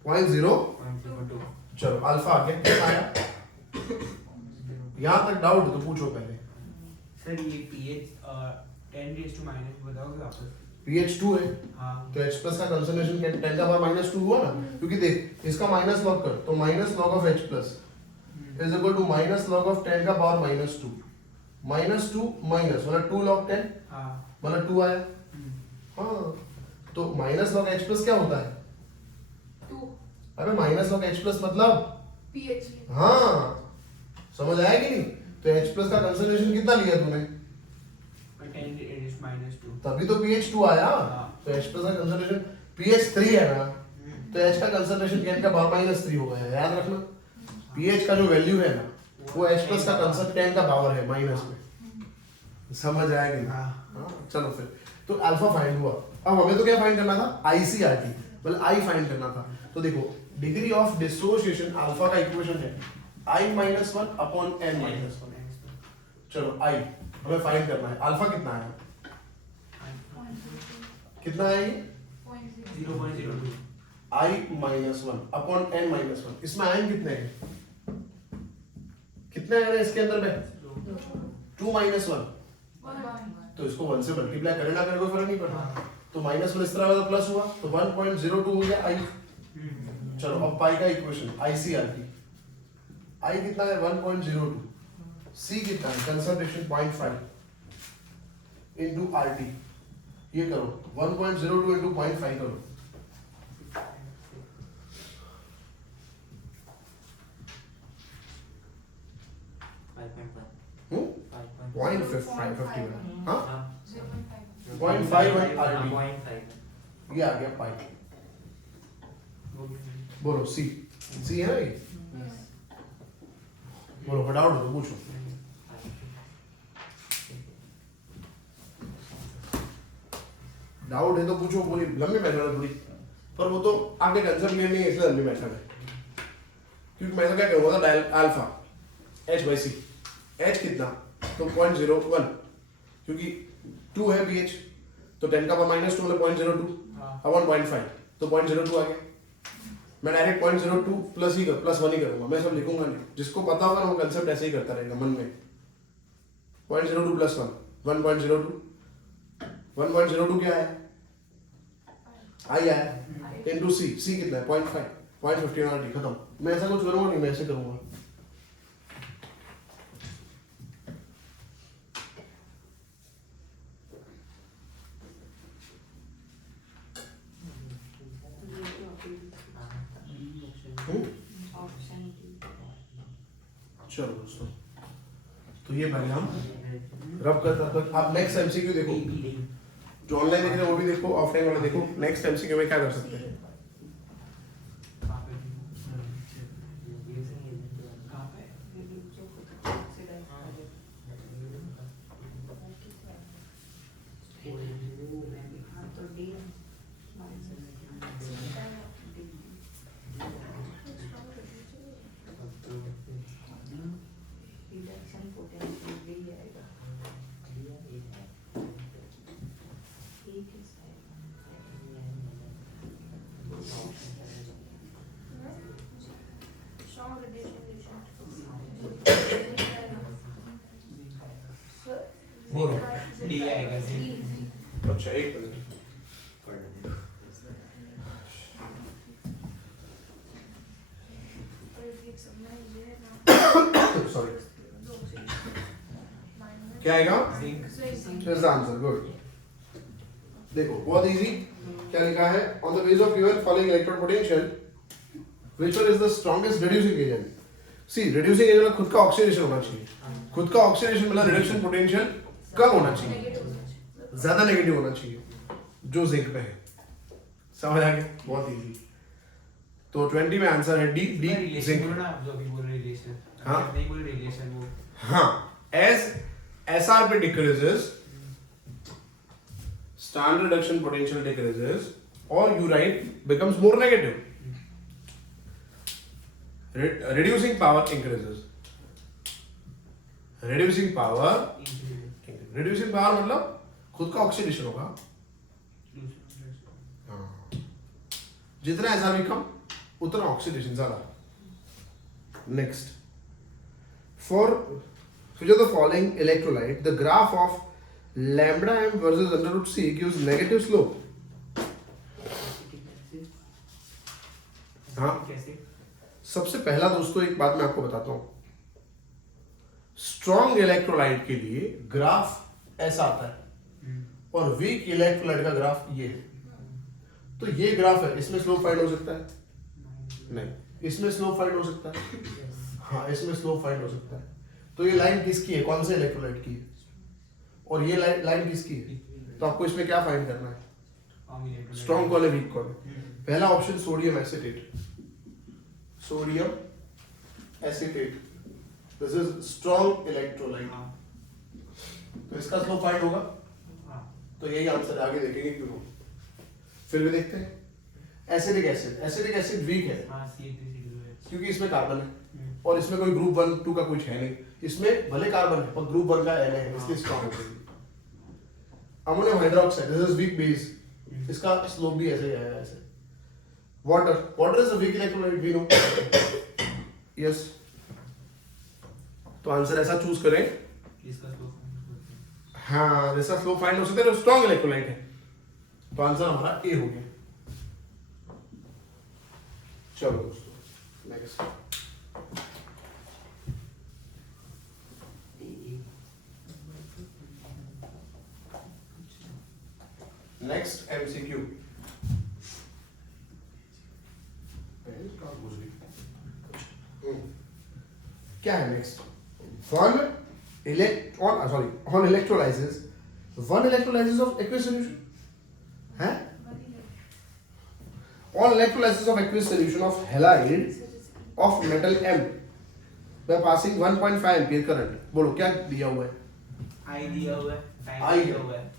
0.0, 0.02 चलो अल्फा आ गया, कितना आया, यहाँ तक डाउट तो पूछो पहले। सर ये pH 10 raised to minus बताओगे वापस? pH 2 है, हाँ तो H प्लस का कंसंट्रेशन 10 का पावर माइनस 2 हुआ ना, क्योंकि देख इसका माइनस लॉग कर, तो minus log of H plus is equal to minus log of 10 का पावर माइनस 2, माइनस 2 माइनस मतलब 2 log 10 हाँ मतलब 2 आया। हाँ, तो माइनस लॉग H प्लस क्या होता है, 2 अबे माइनस लॉग H प्लस मतलब, pH हाँ समझ आया कि नहीं, तो H प्लस का कंसंट्रेशन कितना लिया तूने, 10 raised to minus 2 तभी तो pH 2 आया, तो H प्लस का कंसंट्रेशन pH 3 है ना, तो H का कंसंट्रेशन 10 का पावर माइनस 3 हो गया, याद रखना pH का जो वैल्यू है ना वो H प्लस का कंसंट्रेशन 10 का पावर है माइनस में, समझ आया कि नहीं। हाँ, चलो फिर तो अल्फा फाइंड हुआ, अब हमें तो क्या फाइंड करना था, ICRT मतलब I फाइंड करना था। तो देखो डिग्री ऑफ डिसोसिएशन अल्फा का इक्वेशन है I-1 अपॉन N-1, चलो I हमें फाइंड करना है, अल्फा कितना है, कितना है ये 0.02 I-1 अपॉन N-1, इसमें आयन कितने हैं, कितने आयन है इसके अंदर में 2 माइनस 1, तो इसको 1 से मल्टीप्लाई करें ना करें कोई फर्क नहीं पड़ता, तो माइनस 1 इस तरह वाला प्लस हुआ तो 1.02 हो गया I। चलो अब पाई का इक्वेशन ICRT, I कितना है 1.02, C कितना है कंसंट्रेशन 0.5 इनटू RT, ये करो 1.02 इनटू 0.5 करो, हम्म 0.5 हाँ 0.51 RT, ये आ गया पाई। बोलो C है ना ये, बोलो फटाफट तो पूछो। डाउट है तो पूछो, पूरी लंबी मेथड है थोड़ी, पर वो तो आपके कंसेप्ट में नहीं है इसलिए लंबी मेथड है, क्योंकि मैं तो क्या कहूँगा था डायल alpha H by C, H कितना तो 0.01, क्योंकि 2 है pH तो 10 का पावर माइनस 2 मतलब 0.02 अपॉन 0.5 तो 0.02 आ गया। मैं डायरेक्ट 0.02 प्लस ही प्लस 1 ही करूंगा, मैं सब लिखूंगा नहीं, जिसको पता होगा ना वो कंसेप्ट ऐसे ही करता रहेगा मन में। 0.02 प्लस 1 1.02, 1.02 क्या है आई आया इनटू सी, सी कितना है 0.5 RT, खत्म। मैं ऐसा कुछ करूंगा नहीं, मैं ऐसे करूंगा। चलो दोस्तों, तो ये पहले हम रब करता तक। आप नेक्स्ट एमसीक्यू देखो, जो ऑनलाइन देख रहे हो वो भी देखो, ऑफलाइन वाले देखो। नेक्स्ट एमसीक्यू में क्या कर सकते हैं, अच्छा एक मिनट सॉरी क्या आएगा इज आंसर गुड देखो बहुत इजी क्या लिखा है on the base of given following electron potential which one is the strongest reducing agent C reducing agent खुद का ऑक्सीडेशन होना चाहिए खुद का ऑक्सीडेशन मतलब रिडक्शन पोटेंशियल कम होना चाहिए ज्यादा नेगेटिव होना चाहिए जो जिंक पे है समझ आ गया बहुत इजी तो 20 में आंसर है डी डी रिलेशन जिंक बोलो ना आप जो अभी बोल रहे रिलेशन हाँ। नहीं बोल रिलेशन वो हाँ as SRP decreases standard reduction potential decreases or urite becomes more negative reducing power increases reducing power मतलब खुद का ऑक्सीडेशन होगा जितना SRP कम उतना ऑक्सीडेशन ज्यादा next for which of the following electrolyte the graph of lambda m versus under root c gives negative slope हाँ कैसे सबसे पहला दोस्तों एक बात मैं आपको बताता हूं स्ट्रॉन्ग इलेक्ट्रोलाइट के लिए ग्राफ ऐसा आता है और वीक इलेक्ट्रोलाइट का ग्राफ ये है तो ये ग्राफ है इसमें स्लोप फाइंड हो सकता है नहीं इसमें स्लोप फाइंड हो सकता है हाँ इसमें स्लोप फाइंड हो सकता है तो ये लाइन किसकी है कौन से इलेक्ट्रोलाइट की है और ये लाइन किसकी है तो आपको इसमें क्या फाइंड करना है स्ट्रॉन्ग कौन है वीक कौन है पहला option sodium acetate this is strong electrolyte तो इसका स्लोप फाइंड होगा तो यही आंसर आगे देखेंगे क्यों फिर भी देखते हैं एसिडिक एसिड वीक है क्योंकि इसमें कार्बन है और इसमें कोई ग्रुप 1 2 का कुछ है नहीं इसमें भले कार्बन है पर ग्रुप 1 का एन है इसलिए स्ट्रॉन्ग हो जाएगी ammonium hydroxide this is weak base इसका स्लोप भी ऐसे ही आएगा ऐसे water is a weak electrolyte we know yes तो आंसर ऐसा चूज करें इसका स्लोप हाँ जैसा स्लोप फाइंड हो सकता है तो स्ट्रॉन्ग इलेक्ट्रोलाइट है तो आंसर हमारा ए हो गया चलो दोस्तों नेक्स्ट नेक्स्ट एमसीक्यू क्या है next one electrolysis of aqueous solution है on electrolysis of aqueous solution of halide of metal M by passing 1.5 ampere current बोलो क्या दिया हुआ है आई दिया हुआ है टाइम I दिया है। हुआ है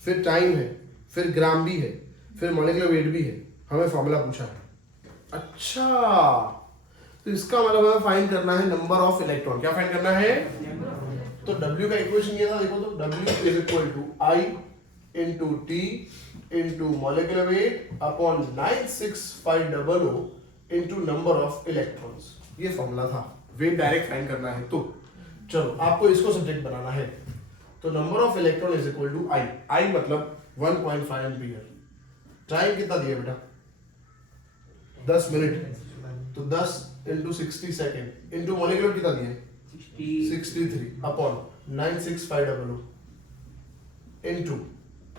फिर टाइम है फिर ग्राम भी है फिर मॉलिक्यूलर वेट भी है हमें फॉर्मूला पूछा है अच्छा तो इसका मतलब हमें फाइंड करना है नंबर ऑफ इलेक्ट्रॉन क्या फाइंड करना है तो W का इक्वेशन ये था देखो तो W is equal to I into T into molecular weight upon 96500 into number of electrons ये फॉर्मूला था वेट डायरेक्ट फाइंड करना है तो चलो आपको इसको सब्जेक्ट बनाना है तो number of electron is equal to I मतलब 1.5 एम्पीयर टाइम कितना दिया बेटा 10 मिनट तो 10 into 60 सेकेंड into molecular कितना दिया है 63 upon 96500 into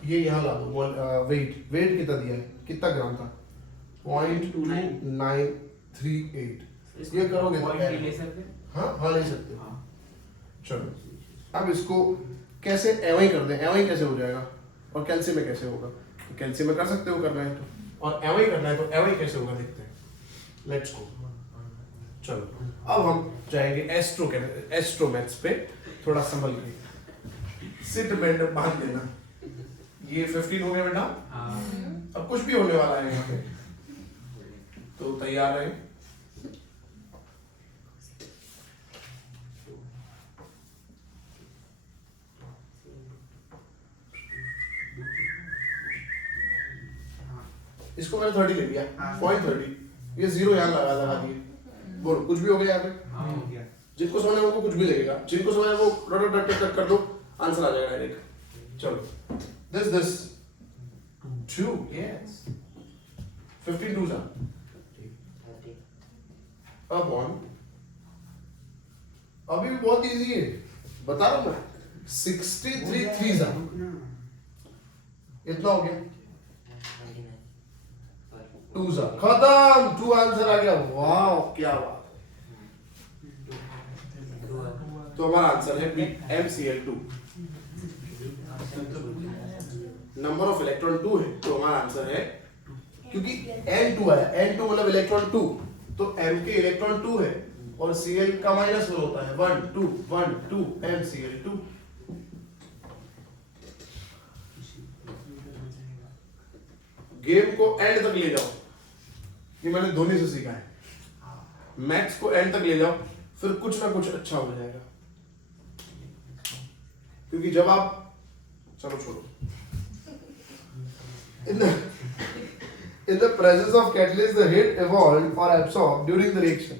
ये यहाँ ला दो वेट कितना दिया है कितना ग्राम था 0.2938 ये करोगे तो पॉइंट ले सकते हाँ ले सकते हो चलो अब इसको कैसे एवं कर दें एवं कैसे हो जाएगा और कैल्शियम में कैसे होगा तो कैल्शियम में कर सकते हो करना है तो और एवं करना है तो एवं कैसे होगा देखते हैं लेट्स गो चलो अब हम जाएंगे एस्ट्रो मैथ्स पे थोड़ा संभल के सिट बेंड बांध देना ये 15 हो गया बेटा अब कुछ भी होने वाला है यहाँ पे तो तैयार है इसको मैंने 30 ले लिया पॉइंट 30 ये 0 यहाँ लगा दिए बोलो कुछ भी हो गया यहाँ पे हाँ हो गया जिनको समझ है उनको कुछ भी लगेगा जिनको समझ है वो डॉट डॉट डॉट कर दो आंसर आ जाएगा डायरेक्ट चलो this 2 yes 15 2 अपॉन अभी भी बहुत इजी है बता रहा हूं मैं 63 3 इतना हो गया 2 खत्म 2 आंसर आ गया वाह क्या बात तो हमारा आंसर है B MCl2 number of electron 2 है तो हमारा आंसर है क्योंकि N2 आया N2 मतलब इलेक्ट्रॉन 2 तो M के इलेक्ट्रॉन 2 है और Cl का माइनस 1 होता है 1 2 1 2 MCl2 गेम को एंड तक ले जाओ ये मैंने धोनी से सीखा है मैथ्स को एंड तक ले जाओ फिर कुछ ना कुछ अच्छा हो जाएगा क्योंकि जब आप चलो छोड़ो in the presence of catalyst the heat evolved or absorbed during the reaction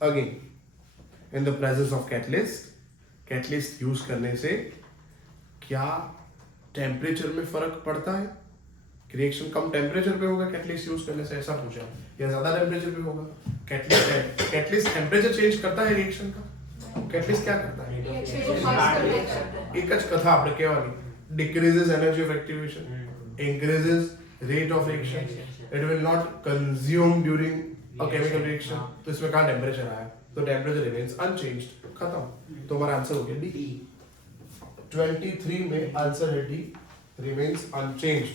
again in the presence of catalyst use करने से क्या टेम्परेचर में फर्क पड़ता है रिएक्शन कम टेम्परेचर पे होगा कैटलिस्ट यूज करने से ऐसा पूछा या ज्यादा टेम्परेचर पे होगा कैटलिस्ट टेम्परेचर चेंज करता है रिएक्शन का कैटलिस्ट क्या करता है एक कथा આપણે કહેવાની decreases energy of activation increases rate of reaction it will not consume during a chemical reaction तो इसमें कहाँ टेम्परेचर आया तो टेम्परेचर रिमेन्स अनचेंज्ड खत्म तो हमारा आंसर हो गया डी 23 में आंसर है डी रिमेन्स अनचेंज्ड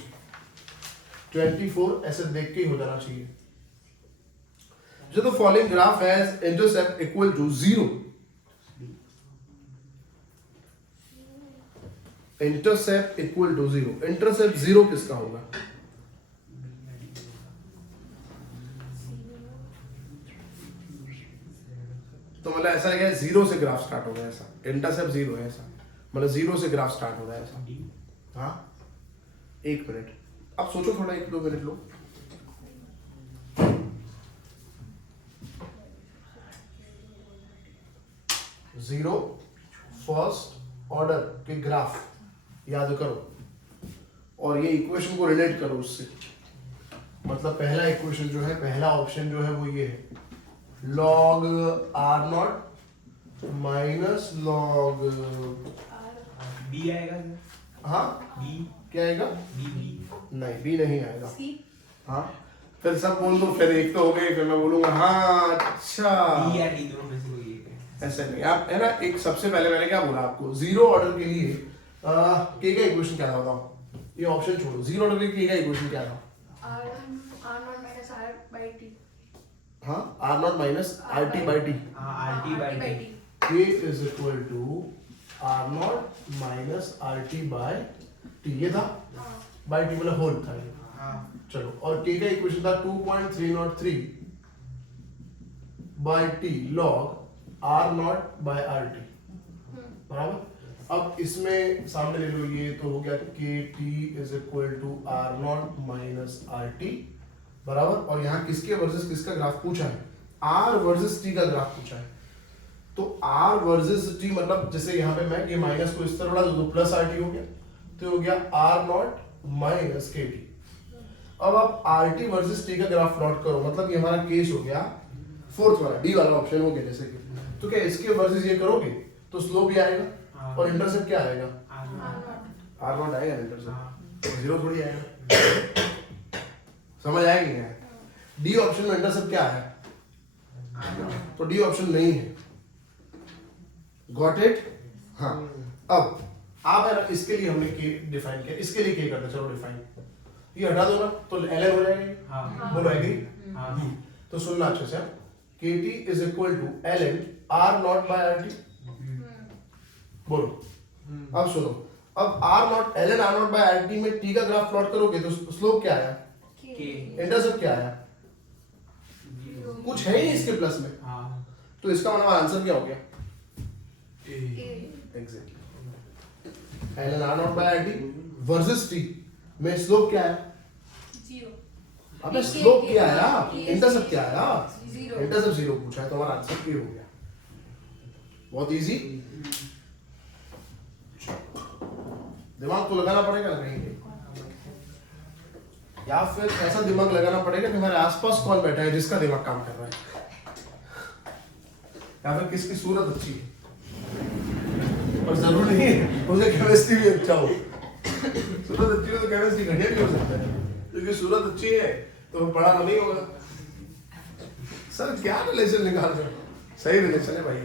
24 ऐसे देख के ही हो जाना चाहिए जो the following graph has intercept equal to 0 intercept equal to 0 intercept 0 किसका होगा तो मतलब ऐसा है 0 से ग्राफ स्टार्ट हो गया ऐसा इंटरसेप्ट 0 है ऐसा मतलब 0 से ग्राफ स्टार्ट हो रहा है ऐसा हाँ 1 मिनट अब सोचो थोड़ा 1-2 minute low zero first order के ग्राफ याद करो और ये इक्वेशन को रिलेट करो उससे मतलब पहला इक्वेशन जो है पहला ऑप्शन जो है वो ये है log R0 माइनस log बी आएगा सर हाँ बी क्या आएगा बी नहीं बी नहीं आएगा हाँ फिर सब बोल दो फिर एक तो हो गई फिर मैं बोलूंगा हाँ अच्छा बी या डी दोनों में से कोई एक है ऐसे नहीं आप है ना एक सबसे पहले मैंने क्या बोला आपको जीरो ऑर्डर के लिए के का इक्वेशन क्या था बताओ ये ऑप्शन छोड़ो जीरो ऑर्डर के के का इक्वेशन क्या था R0 minus R by T हाँ R0 minus RT by T हाँ RT by T K is equal to R0 minus RT by T ये था by T मतलब होल था ये हाँ चलो और के का इक्वेशन था 2.303 by T log R0 by RT बराबर अब इसमें सामने ले लो ये तो हो गया KT is equal to R0 minus RT बराबर और यहाँ किसके वर्सेस किसका ग्राफ पूछा है R वर्सेस T का ग्राफ पूछा है तो R वर्सेस T मतलब जैसे यहाँ पे मैं ये माइनस को इस तरह बढ़ा दो प्लस RT हो गया तो हो गया R0 माइनस KT अब आप RT वर्सेस T का ग्राफ प्लॉट करो मतलब ये हमारा केस हो गया फोर्थ वाला डी वाला ऑप्शन हो गया जैसे कि तो क्या इसके वर्सेस ये करोगे तो स्लोप भी आएगा और इंटरसेप्ट क्या आएगा R0 आएगा इंटरसेप्ट जीरो थोड़ी आएगा समझ आएगी क्या डी ऑप्शन में इंटरसेप्ट क्या है तो डी ऑप्शन नहीं है गॉट इट हाँ अब आप है ना इसके लिए हमने के डिफाइन किया इसके लिए के करते चलो डिफाइन ये हटा दो ना तो ln हो जाएगी हाँ बोलो एग्री हाँ तो सुनना अच्छे से KT is equal to ln R0 by RT बोलो अब सुनो अब R0 ln R0 by RT में T का ग्राफ प्लॉट करोगे तो स्लोप क्या आया के इंटरसेप्ट क्या आया कुछ है ही इसके प्लस में हाँ तो इसका मतलब आंसर क्या हो गया A exactly ln R0 by RT versus T में स्लोप क्या है 0 अबे स्लोप क्या आया इंटरसेप्ट क्या आया 0 इंटरसेप्ट 0 पूछा है तो हमारा आंसर क्या हो गया बहुत इजी दिमाग तो लगाना पड़ेगा ना कहीं पे, या फिर ऐसा दिमाग लगाना पड़ेगा कि हमारे आसपास कौन बैठा है जिसका दिमाग काम कर रहा है, या फिर किसकी सूरत अच्छी है। और जरूरी नहीं है उसे केमिस्ट्री भी अच्छा हो, सूरत अच्छी हो तो केमिस्ट्री घटिया भी हो सकता है, क्योंकि सूरत अच्छी है तो पढ़ा नहीं होगा। सर क्या रिलेशन निकाल रहे हो, सही रिलेशन है भाई।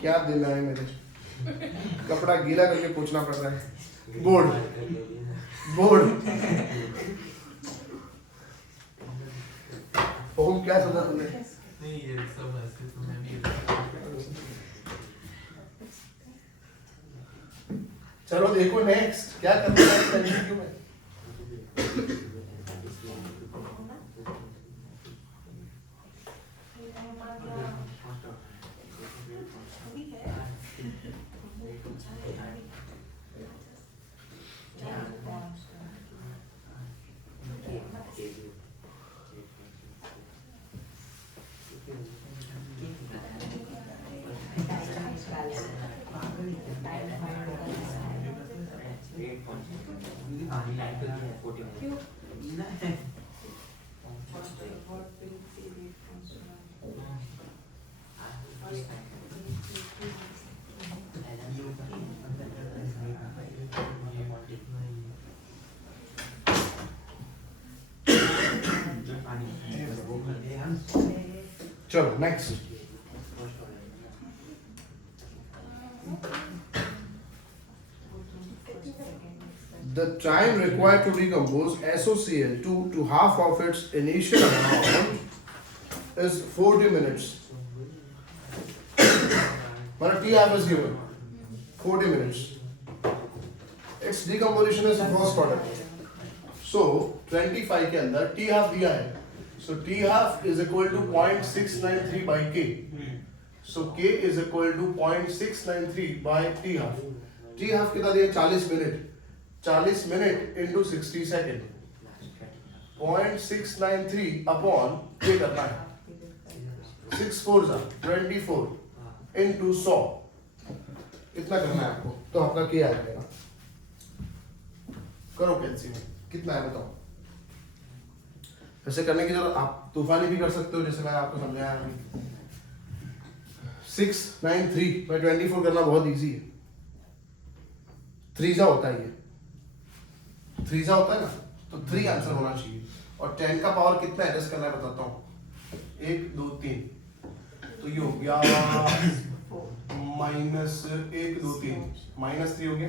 क्या दिन है मेरे, कपड़ा गीला करके पूछना पड़ रहा है। बोर्ड बोर्ड ओम क्या सोचा तुमने? नहीं ये सब ऐसे तो मैं भी चलो देखो नेक्स्ट क्या करना है इस MCQ में। चलो next. The time required to decompose SOCl2 to half of its initial amount is 40 minutes. But T half is given 40 minutes. Its decomposition is first order. So 25 के अंदर T half दिया है. So T half is equal to 0.693 by K. So K is equal to 0.693 by T half. T half कितना दिया? 40 minute. 40 minute into 60 second. 0.693 upon ये करना है 6 4 24 into 100 इतना करना है आपको, तो आपका क्या आ जाएगा? करो कैलसियम कितना है बताओ। ऐसे करने की जरूरत, आप तूफानी भी कर सकते हो जैसे मैं आपको समझाया अभी। 693 by 24 करना बहुत इजी है। 3 होता है ये, 3 होता है ना, तो 3 आंसर होना चाहिए। और 10 का पावर कितना एडजस्ट करना है बताता हूँ। 1 2 3 तो ये हो गया -1 2 3 -3 हो गया,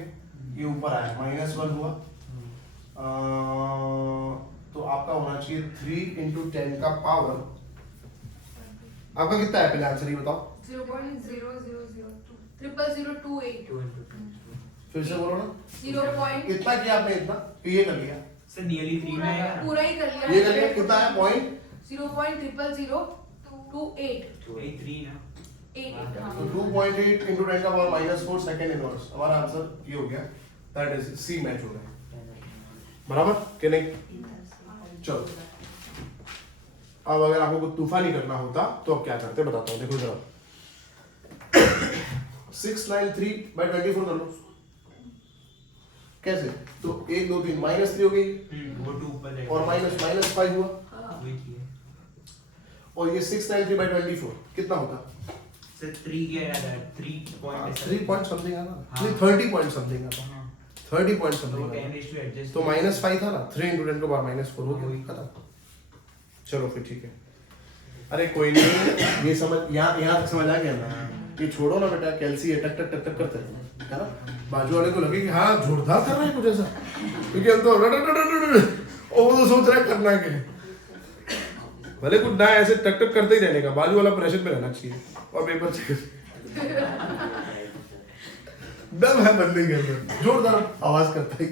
ये ऊपर आया -1 हुआ। तो आपका होना चाहिए 3 into 10 का पावर। आपका कितना है पहले आंसर ये बताओ। 0.0002 0.0028 फिर से बोलो ना। 0. कितना किया आपने? इतना ये कर लिया, सर नियरली 3 में है। पूरा ही कर लिया। ये कर लिया। कितना है पॉइंट? 0.0028 वही 3 ना। 8 तो 2.8 into 10 का पावर -4 सेकंड इनवर्स। हमारा आंसर ये हो गया, दैट इज सी मैच हो गया। बराबर कि नहीं? चलो अब अगर आपको कुछ तूफानी करना होता तो अब क्या करते बताता हूँ। देखो जरा 693 by 24 कर लो। कैसे? तो 1 2 3 -3 हो गई वो 2 ऊपर जाएगा और -5 हुआ, वही किया और ये 693 by 24 कितना होता? सर 3 के याद है 3 पॉइंट 3 पॉइंट समथिंग है ना? हाँ। नहीं 30 पॉइंट समथिंग आता, हां 30 पॉइंट तो समथिंग 10 आता। रेज़ टू एडजस्ट तो -5 था ना, 3 into 10 का पावर -4 हो गया, खत्म। चलो फिर ठीक है। अरे कोई नहीं, ये समझ यहाँ तक समझ आ गया ना। ये छोड़ो ना बेटा, कैल्सी है टक टक टक टक करते है ना। बाजू वाले को लगे कि हाँ जोरदार कर रहा है कुछ ऐसा, क्योंकि हम तो और वो तो सोच रहा है करना क्या है। भले कुछ ना ऐसे टक टक करते ही रहने का, बाजू वाला प्रेशर पे रहना चाहिए और पेपर चेक। दम है बंदे के अंदर, जोरदार आवाज करता है।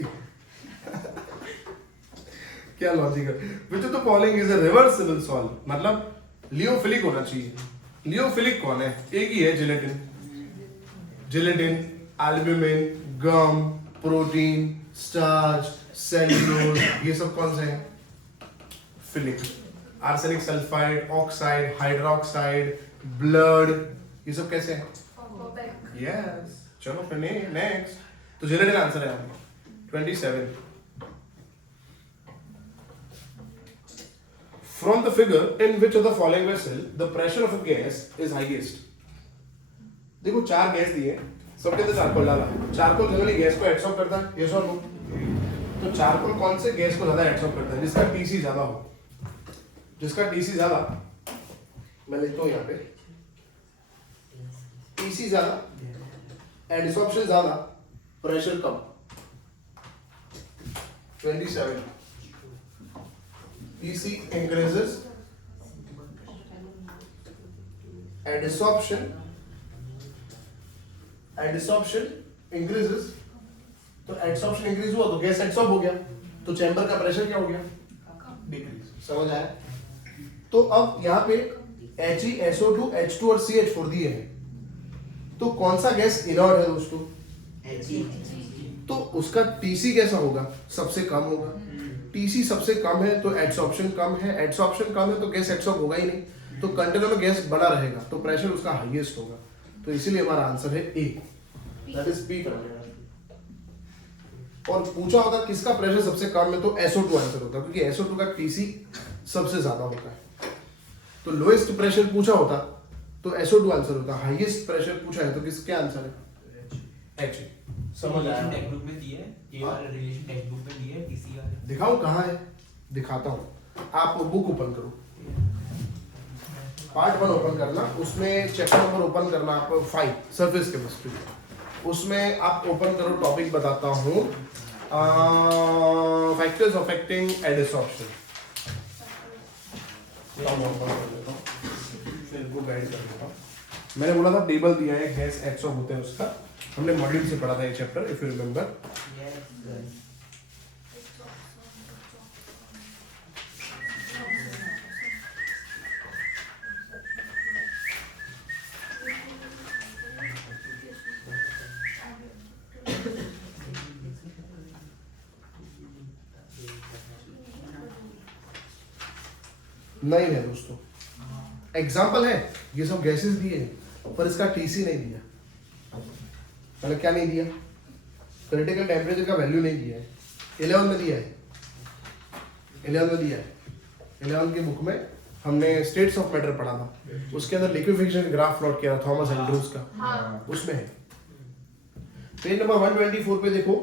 क्या लॉजिक है? Which of the following is a reversible solve? मतलब लियोफिलिक होना चाहिए। लियोफिलिक कौन है? एक ही है, जिलेटिन। जिलेटिन, एल्ब्यूमिन, गम, प्रोटीन, स्टार्च, सेल्यूलोज, ये सब कौन से हैं? Philic. Arsenic sulphide, oxide, hydroxide, blood, ये सब कैसे है? Opaque. यस, चलो फिर नेक्स्ट। तो जेनेटिक आंसर है आपका 27। From the figure, in which of the following vessel the pressure of a gas is highest? देखो 4 गैस दिए, सबके अंदर चारकोल डाला। चारकोल जनरली गैस को एब्सॉर्ब करता है, यस और नो? तो चारकोल कौन से गैस को ज्यादा एब्सॉर्ब करता है? जिसका टीसी ज्यादा हो। जिसका टीसी ज्यादा, मैं लिखता हूँ यहाँ पे, टीसी ज्यादा, एडिसॉर्प्शन ज्यादा, प्रेशर कम। 27 PC increases, adsorption increases, तो adsorption increase हुआ तो गैस एडसॉर्ब हो गया, तो चैम्बर का प्रेशर क्या हो गया? डिक्रीज। समझ आया? तो अब यहाँ पे He, SO2, H2 और CH4 दिए हैं, तो कौन सा गैस इनर्ट है दोस्तों? तो उसका टीसी कैसा होगा? सबसे कम होगा। टीसी सबसे कम है तो एडसॉर्प्शन कम है, एडसॉर्प्शन कम है तो गैस एडसॉर्ब होगा ही नहीं, तो कंटेनर में गैस बना रहेगा, तो प्रेशर उसका हाईएस्ट होगा। तो इसीलिए हमारा आंसर है ए, दैट इज बी कंटेनर। और पूछा होता किसका प्रेशर सबसे कम है, तो SO2 आंसर होता, क्योंकि SO2 का टीसी सबसे ज्यादा होता है। तो लोएस्ट प्रेशर पूछा होता तो SO2 आंसर होता, हाईएस्ट प्रेशर पूछा है तो किसके आंसर है? H। समझ आया? टेक्स्ट बुक में दिया है, ये वाला रिलेशन टेक्स्ट बुक में दिया है, टीसी वाला। दिखाऊं कहाँ है? दिखाता हूँ, आप बुक ओपन करो, पार्ट 1 ओपन करना, उसमें चैप्टर नंबर ओपन करना आप 5 सरफेस केमिस्ट्री, उसमें आप ओपन करो, टॉपिक बताता हूँ, फैक्टर्स अफेक्टिंग एडिसॉर्प्शन। फिर को गाइड कर देता हूँ। मैंने बोला था टेबल दिया है, गैस एडसॉर्ब होते हैं उसका, हमने मॉड्यूल से पढ़ा था ये चैप्टर, इफ यू रिमेंबर। नहीं है दोस्तों, एग्जाम्पल है, ये सब गैसेस दिए हैं पर इसका टीसी नहीं दिया। मतलब क्या नहीं दिया? क्रिटिकल टेम्परेचर का वैल्यू नहीं दिया है। 11 में दिया है, 11 में दिया है। 11 की बुक में हमने स्टेट्स ऑफ मैटर पढ़ा था, उसके अंदर लिक्विफिकेशन ग्राफ प्लॉट किया था थॉमस एंड्रूज का, उसमें है। पेज नंबर 124 पे देखो,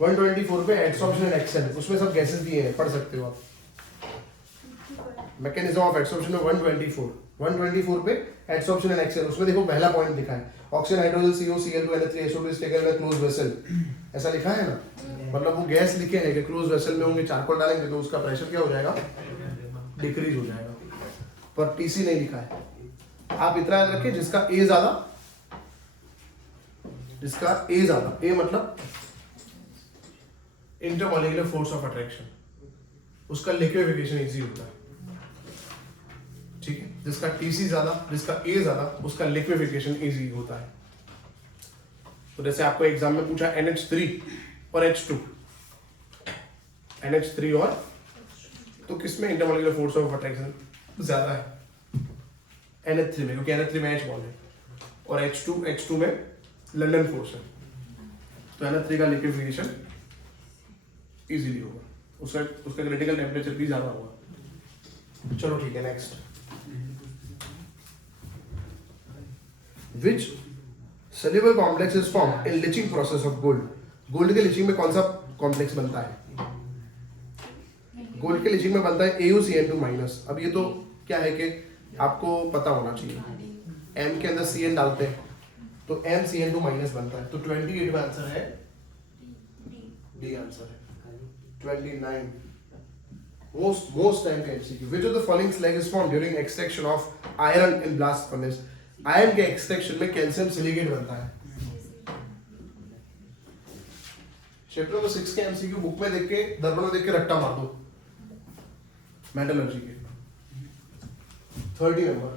124 पे एडसॉर्प्शन एंड एक्सेल, उसमें सब गैसेस दिए हैं, पढ़ सकते हो आप। मैकेनिज्म ऑफ एडसॉर्प्शन में 124 पे एडसॉर्प्शन एंड एक्सेल, उसमें देखो पहला पॉइंट लिखा है, oxygen, hydrogen, CO, Cl2, NH3, SO2 is taken in a closed vessel. ऐसा लिखा है ना, मतलब वो गैस लिखे हैं कि क्लोज्ड वेसल में होंगे, चारकोल डालेंगे तो उसका प्रेशर क्या हो जाएगा? डिक्रीज हो जाएगा, पर टीसी नहीं लिखा है। आप इतना याद रखिए, जिसका ए ज्यादा, ए मतलब इंटरमॉलिक्यूलर फोर्स ऑफ अट्रैक्शन, उसका लिक्विफिकेशन इजी होता है, ठीक है। जिसका टीसी ज्यादा, जिसका ए ज्यादा, उसका लिक्विफिकेशन इजी होता है। तो जैसे आपको एग्जाम में पूछा NH3 और H2, NH3 और, तो किसमें इंटरमॉलिक्यूलर फोर्स ऑफ अट्रैक्शन ज्यादा है? NH3 में, क्योंकि NH3 में H बॉन्ड है, और H2 में लंदन फोर्स है, तो NH3 का लिक्विफिकेशन इजीली होगा, उसका क्रिटिकल टेम्परेचर भी ज्यादा होगा। चलो ठीक है, next. Which soluble complex is formed in leaching process of gold? Gold के लीचिंग में कौन सा कॉम्प्लेक्स बनता है? गोल्ड के लीचिंग में बनता है AuCN2-। अब ये तो क्या है कि आपको पता होना चाहिए, M के अंदर Cn डालते हैं तो MCN2- बनता है, तो 28 में आंसर है डी आंसर है 29। Most time का MCQ, which of the following slag is formed during extraction of iron in blast furnace? Iron के एक्सट्रैक्शन में कैल्शियम सिलिकेट बनता है। चैप्टर नंबर 6 के एमसीक्यू बुक में देख के, दर्पण में देख के रट्टा मार दो, मेटलर्जी के 30 number.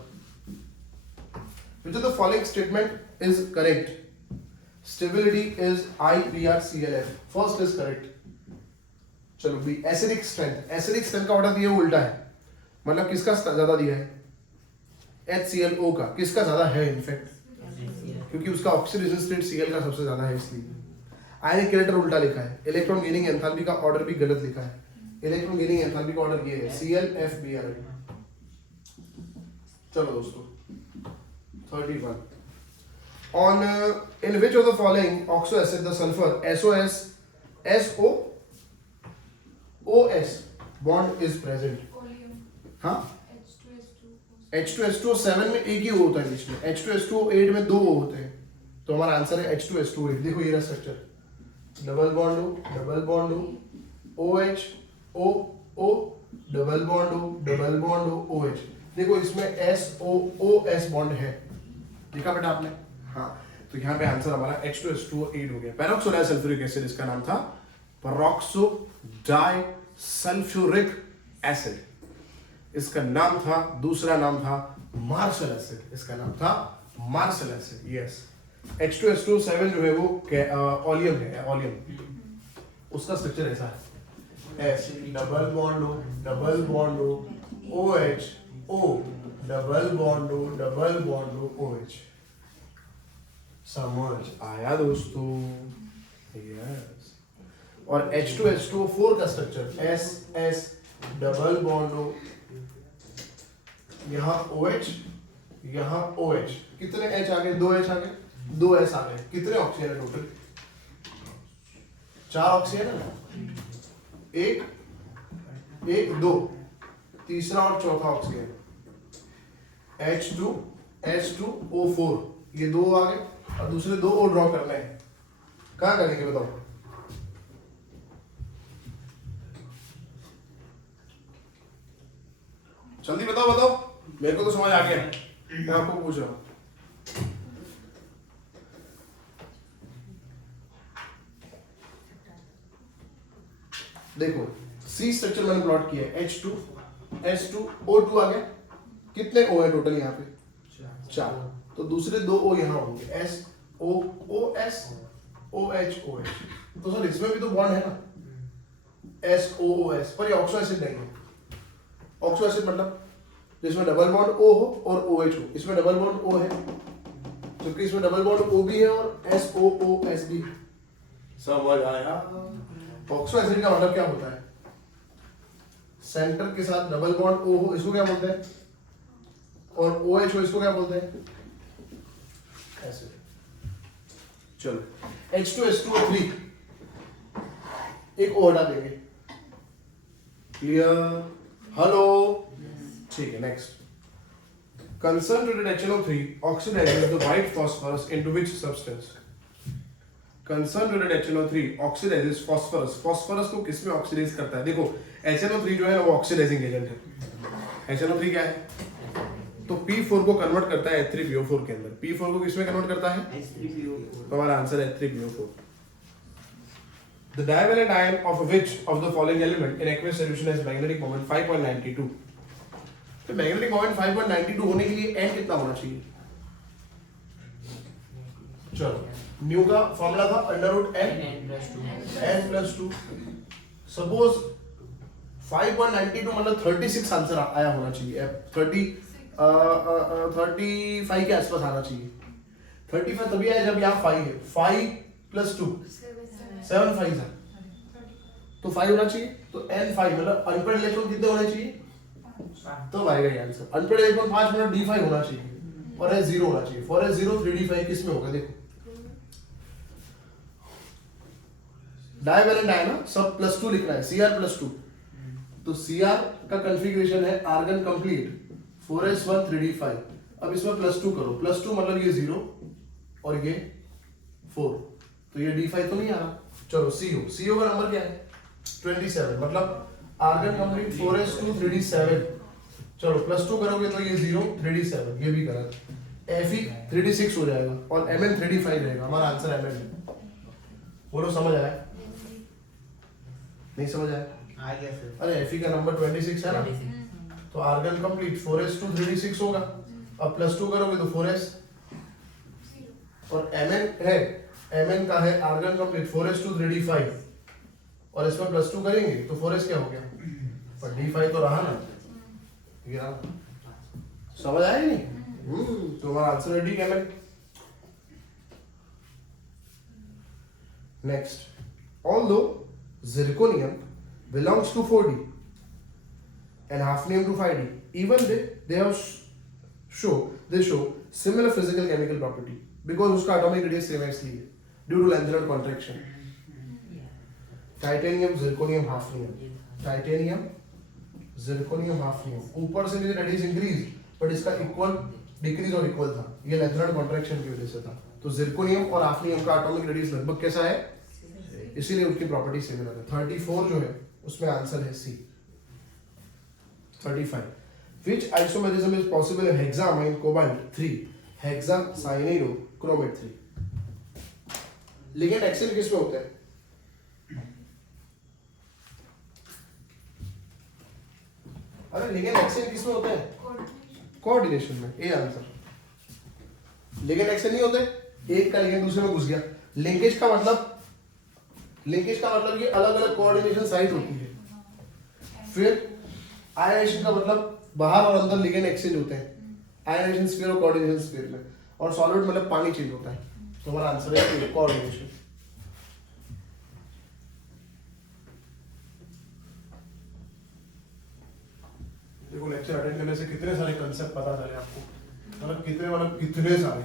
Which of the following statement is correct? Stability is IBrClF. First is correct. चलो बी, एसिडिक स्ट्रेंथ का ऑर्डर दिया उल्टा है, मतलब किसका ज्यादा दिया है? HClO का किसका ज्यादा है इनफेक्ट, क्योंकि उसका ऑक्सीडेशन स्टेट Cl का सबसे ज्यादा है इसलिए। आयनिक कैरेक्टर उल्टा लिखा है, इलेक्ट्रॉन गेनिंग एंथैल्पी का ऑर्डर भी गलत लिखा है। इलेक्ट्रॉन गेनिंग एंथैल्पी का ऑर्डर ये है ClFbr। चलो दोस्तों 31 on in which of the following oxo acid the sulfur SOS bond is present। Oleum हाँ H2S2 H2S2 7 में एक ही O होता है बीच में, H2S2 8 में 2 O होते हैं, तो हमारा आंसर है H2S2 8। देखो ये रहा structure, double bond O OH O O double bond O OH। देखो इसमें SOOS बॉन्ड है, देखा बेटा आपने? हाँ, तो यहाँ पे आंसर हमारा H2S2 8 हो गया। पेरोक्सो सल्फ्यूरिक एसिड इसका नाम था पेरोक्सो डाई सल्फ्यूरिक एसिड, इसका नाम था, दूसरा नाम था मार्शल एसिड, इसका नाम था मार्शल एसिड। यस, H2S2 7 जो है वो ओलियम है, ओलियम, उसका स्ट्रक्चर ऐसा है S double bond O OH O double bond O OH। समझ आया दोस्तों? यस। और H2S2 का structure S double bond O, यहाँ OH यहाँ OH, कितने H आ गए? 2 H आ गए, 2 S आ गए, कितने ऑक्सीजन है टोटल? 4 ऑक्सीजन है ना, एक 2, तीसरा और चौथा ऑक्सीजन H2S2O4, ये 2 आ गए और दूसरे 2 और ड्रॉ करने हैं। कहाँ करेंगे बताओ? जल्दी बताओ, मेरे को तो समझ आ गया, मैं आपको पूछ रहा हूं। देखो सी स्ट्रक्चर मैंने प्लॉट किया है, H2S2O2 आ गया, कितने O है टोटल यहाँ पे? 4, तो दूसरे 2 O यहाँ होंगे SOOS OH। तो सर इसमें भी तो बॉन्ड है ना SOOS, पर ये ऑक्सो एसिड नहीं है। ऑक्सो एसिड मतलब जिसमें डबल बॉन्ड O हो और OH हो, इसमें डबल बॉन्ड O है, क्योंकि इसमें डबल बॉन्ड O भी है और SOOS भी है। समझ आया? ऑक्सो एसिड का मतलब क्या होता है? सेंटर के साथ डबल बॉन्ड O हो, इसको क्या बोलते हैं? और OH हो, इसको क्या बोलते हैं? एसिड। चलो H2S2O3 एक और हटा देंगे। क्लियर? हेलो? ठीक है, next. Concentrated HNO3 oxidizes the white phosphorus into which substance? Concentrated HNO3 oxidizes phosphorus। phosphorus को किस में ऑक्सीडाइज करता है? देखो HNO3 जो है ना वो ऑक्सीडाइजिंग एजेंट है। HNO3 क्या है? तो P4 को कन्वर्ट करता है H3PO4 के अंदर। P4 को किस में कन्वर्ट करता है? H3PO4। तो हमारा आंसर है H3PO4। The divalent ion of which of the following element in aqueous solution has magnetic moment 5.92? तो मैग्नेटिक मोमेंट 5.92 होने के लिए n कितना होना चाहिए? चलो न्यू का फॉर्मूला था √n+2। सपोज 5.92 मतलब 36 आंसर आया होना चाहिए, 35 के आसपास आना चाहिए। 35 तभी आया जब यहाँ 5 है, 5+2 7 5 है, तो 5 होना चाहिए। तो n5 मतलब अनपेड इलेक्ट्रॉन कितने होने चाहिए? तो आएगा ये आंसर। अनपेड इलेक्ट्रॉन 5 मतलब d5 होना चाहिए और s0 होना चाहिए। फॉर s0 3d5 किस में होगा? देखो डाइवैलेंट है ना, सब +2 लिखना है, Cr+2। तो Cr का कॉन्फ़िगरेशन है आर्गन कंप्लीट 4s1 3d5। अब इसमें +2 करो, +2 मतलब ये 0 और ये 4, तो ये d5 तो नहीं आ रहा। चलो CO का नंबर क्या है? 27, मतलब आर्गन कंप्लीट 4s2 3d7। चलो +2 करोगे तो ये 0 3d7, ये भी गलत। Fe 3d6 हो जाएगा और Mn 3d5 रहेगा। हमारा आंसर Mn है। बोलो समझ आया? नहीं समझ आया? आ गया सर। अरे Fe का नंबर 26 है ना, तो आर्गन कंप्लीट 4s2 3d6 होगा। अब +2 करोगे तो 4s और Mn है, Mn का है आर्गन कंप्लीट 4s2 3d5 और इसमें +2 करेंगे तो 4s क्या हो गया? पर d5 तो रहा ना, ये रहा। समझ आया नहीं? तो हमारा आंसर है D Mn. Next, although zirconium belongs to 4D and hafnium to 5D, even they show similar physical chemical property because उसका atomic radius same है इसलिए due to lanthanide contraction. Titanium zirconium hafnium, titanium zirconium hafnium, ऊपर से मुझे radius increase but इसका equal decrease और equal था, ये लैथेनाइड कॉन्ट्रैक्शन की वजह से था. तो जिरकोनियम और हाफनियम का एटॉमिक रेडियस लगभग कैसा है, इसीलिए उनकी प्रॉपर्टी सिमिलर है. 34 जो है उसमें आंसर है सी. 35, which isomerism is possible in hexammine cobalt 3 hexacyanidochromate 3. Ligand action किस में होता है? अरे लिगेंड एक्शन किस में होता है? कोऑर्डिनेशन में. A answer. लिगेंड एक्शन नहीं होते, एक का लिगेंड दूसरे में घुस गया. लिंकेज का मतलब ये अलग अलग कोऑर्डिनेशन साइट होती है. फिर आयनाइजेशन का मतलब बाहर और अंदर लिगेंड एक्सचेंज होते हैं, आयनाइजेशन स्फीयर और कोऑर्डिनेशन स्फीयर में. और सॉलिड मतलब पानी चेंज होता है. तो हमारा आंसर है कोऑर्डिनेशन. देखो लेक्चर अटेंड करने से कितने सारे कंसेप्ट पता चले आपको, मतलब कितने सारे.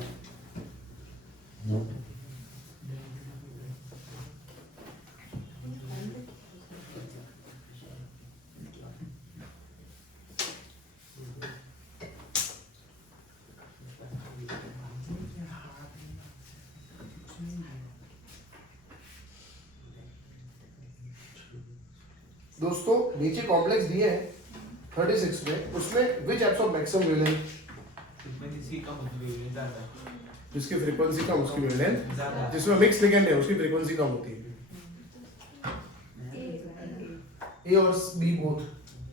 दोस्तों नीचे कॉम्प्लेक्स दिए हैं 36 में, उसमें विच एब्सॉर्ब मैक्सिमम वेवलेंथ, फ्रीक्वेंसी कम होती है ज्यादा, जिसकी फ्रीक्वेंसी कम उसकी वेवलेंथ, ज्यादा. जिसमें मिक्स लिगेंड है उसकी फ्रीक्वेंसी कम होती है. ए और बी बोथ,